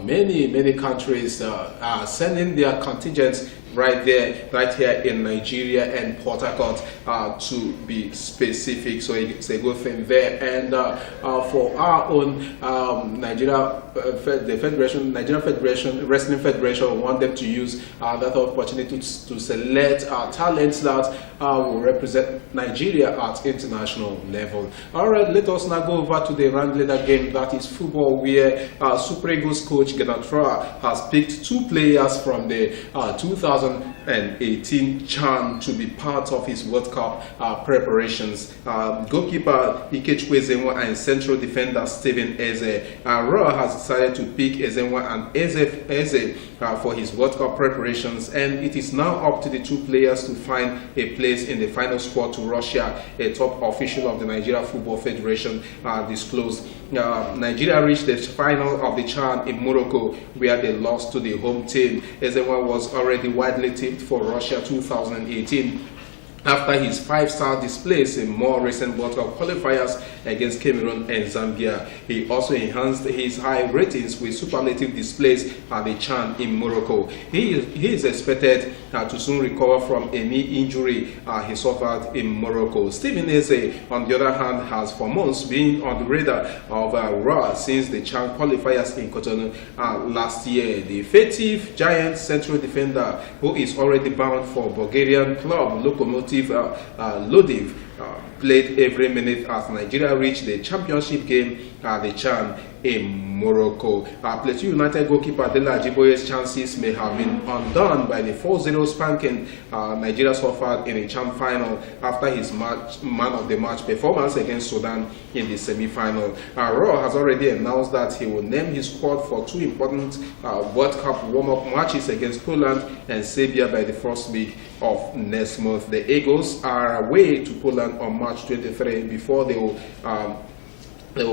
many countries are sending their contingents right here in Nigeria and Port Harcourt, to be specific. So it's a good thing there. And for our own Nigeria Federation, Wrestling Federation, we want them to use that opportunity to select talents that will represent Nigeria at international level. All right, let us now go over to the round leader game, that is football, where Super Eagles coach Genatra has picked 2 players from the 2018 CHAN to be part of his World Cup preparations. Goalkeeper Ikechukwu Ezenwa and central defender Stephen Eze. Raw has decided to pick Ezenwa and Eze for his World Cup preparations, and it is now up to the 2 players to find a place in the final squad to Russia, a top official of the Nigeria Football Federation disclosed. Nigeria reached the final of the CHAN in Morocco, where they lost to the home team. Ezenwa was already widely tipped for Russia 2018 after his 5-star displays in more recent World Cup qualifiers against Cameroon and Zambia. He also enhanced his high ratings with superlative displays at the CHAN in Morocco. He is expected to soon recover from a knee injury he suffered in Morocco. Stephen Eze, on the other hand, has for months been on the radar of Raw since the CHAN qualifiers in Cotonou last year. The effective giant central defender, who is already bound for Bulgarian club Lokomotiv Lodiv, played every minute as Nigeria reached the championship game at the CHAN in Morocco. Plateau United goalkeeper Adela Ajiboye's chances may have been undone by the 4-0 spanking Nigeria suffered in a CHAN final after his man of the match performance against Sudan in the semi-final. Raw has already announced that he will name his squad for 2 important World Cup warm-up matches against Poland and Serbia by the first week of next month. The Eagles are away to Poland on March 23 before they will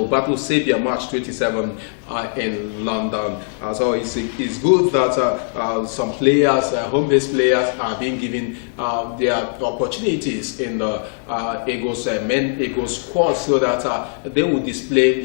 battle Serbia March 27 in London. So it's good that some players, home-based players, are being given their opportunities in the men Eagles squad, so that they will display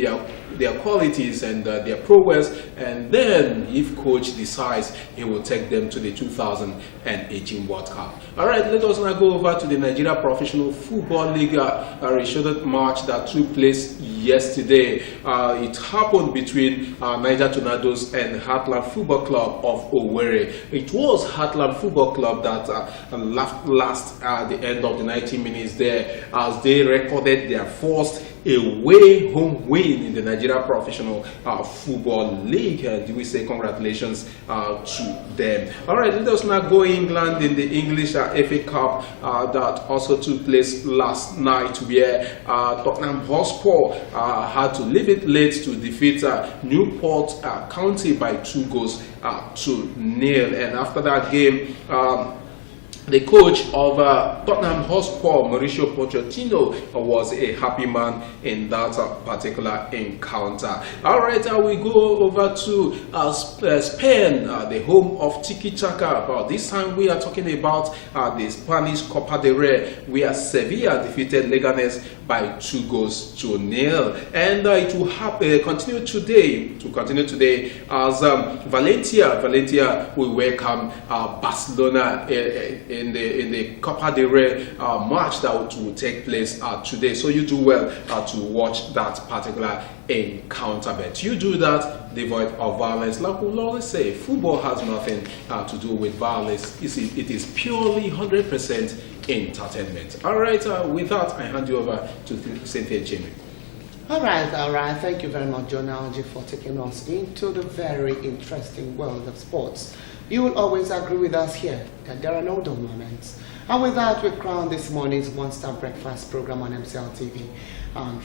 their qualities and their prowess, and then if coach decides, he will take them to the 2018 World Cup. All right, let us now go over to the Nigeria Professional Football League, a rescheduled match that took place yesterday. It happened between between Niger Tornadoes and Heartland Football Club of Owerri. It was Heartland Football Club that laughed last at the end of the 90 minutes there, as they recorded their first away home win in the Nigeria Professional Football League. Do we say congratulations to them? All right, let us now go England in the English FA Cup that also took place last night, where Tottenham Hotspur had to leave it late to defeat Newport County by 2-0. And after that game, the coach of Tottenham Hotspur, Mauricio Pochettino, was a happy man in that particular encounter. All right, we go over to Spain, the home of Tiki Taka. This time we are talking about the Spanish Copa del Rey, where Sevilla defeated Leganes by 2-0. And it will continue today as Valencia will welcome Barcelona in the Copa del Rey match that will take place today. So you do well to watch that particular encounter. But you do that devoid of violence. Like we always say, football has nothing to do with violence. It is purely 100% entertainment. All right, with that, I hand you over to Cynthia Jimmy. All right. Thank you very much, John Algie, for taking us into the very interesting world of sports. You will always agree with us here that there are no dull moments. And with that, we crown this morning's One-Star Breakfast program on MCL TV.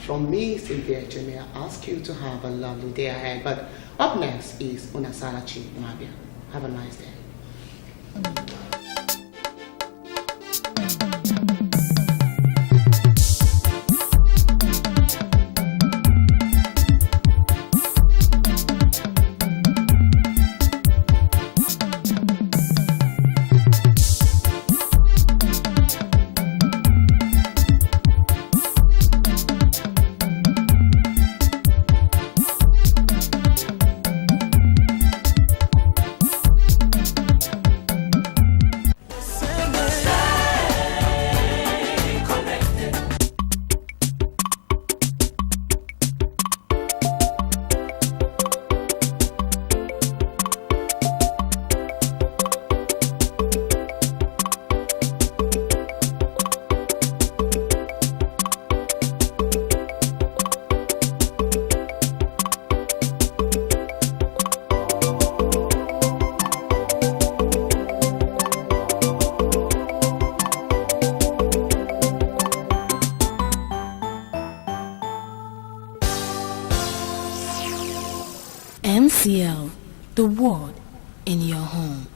From me, Cynthia Jimmy, I ask you to have a lovely day ahead. But up next is Unasarachi Mabia. Have a nice day. MCL, the world in your home.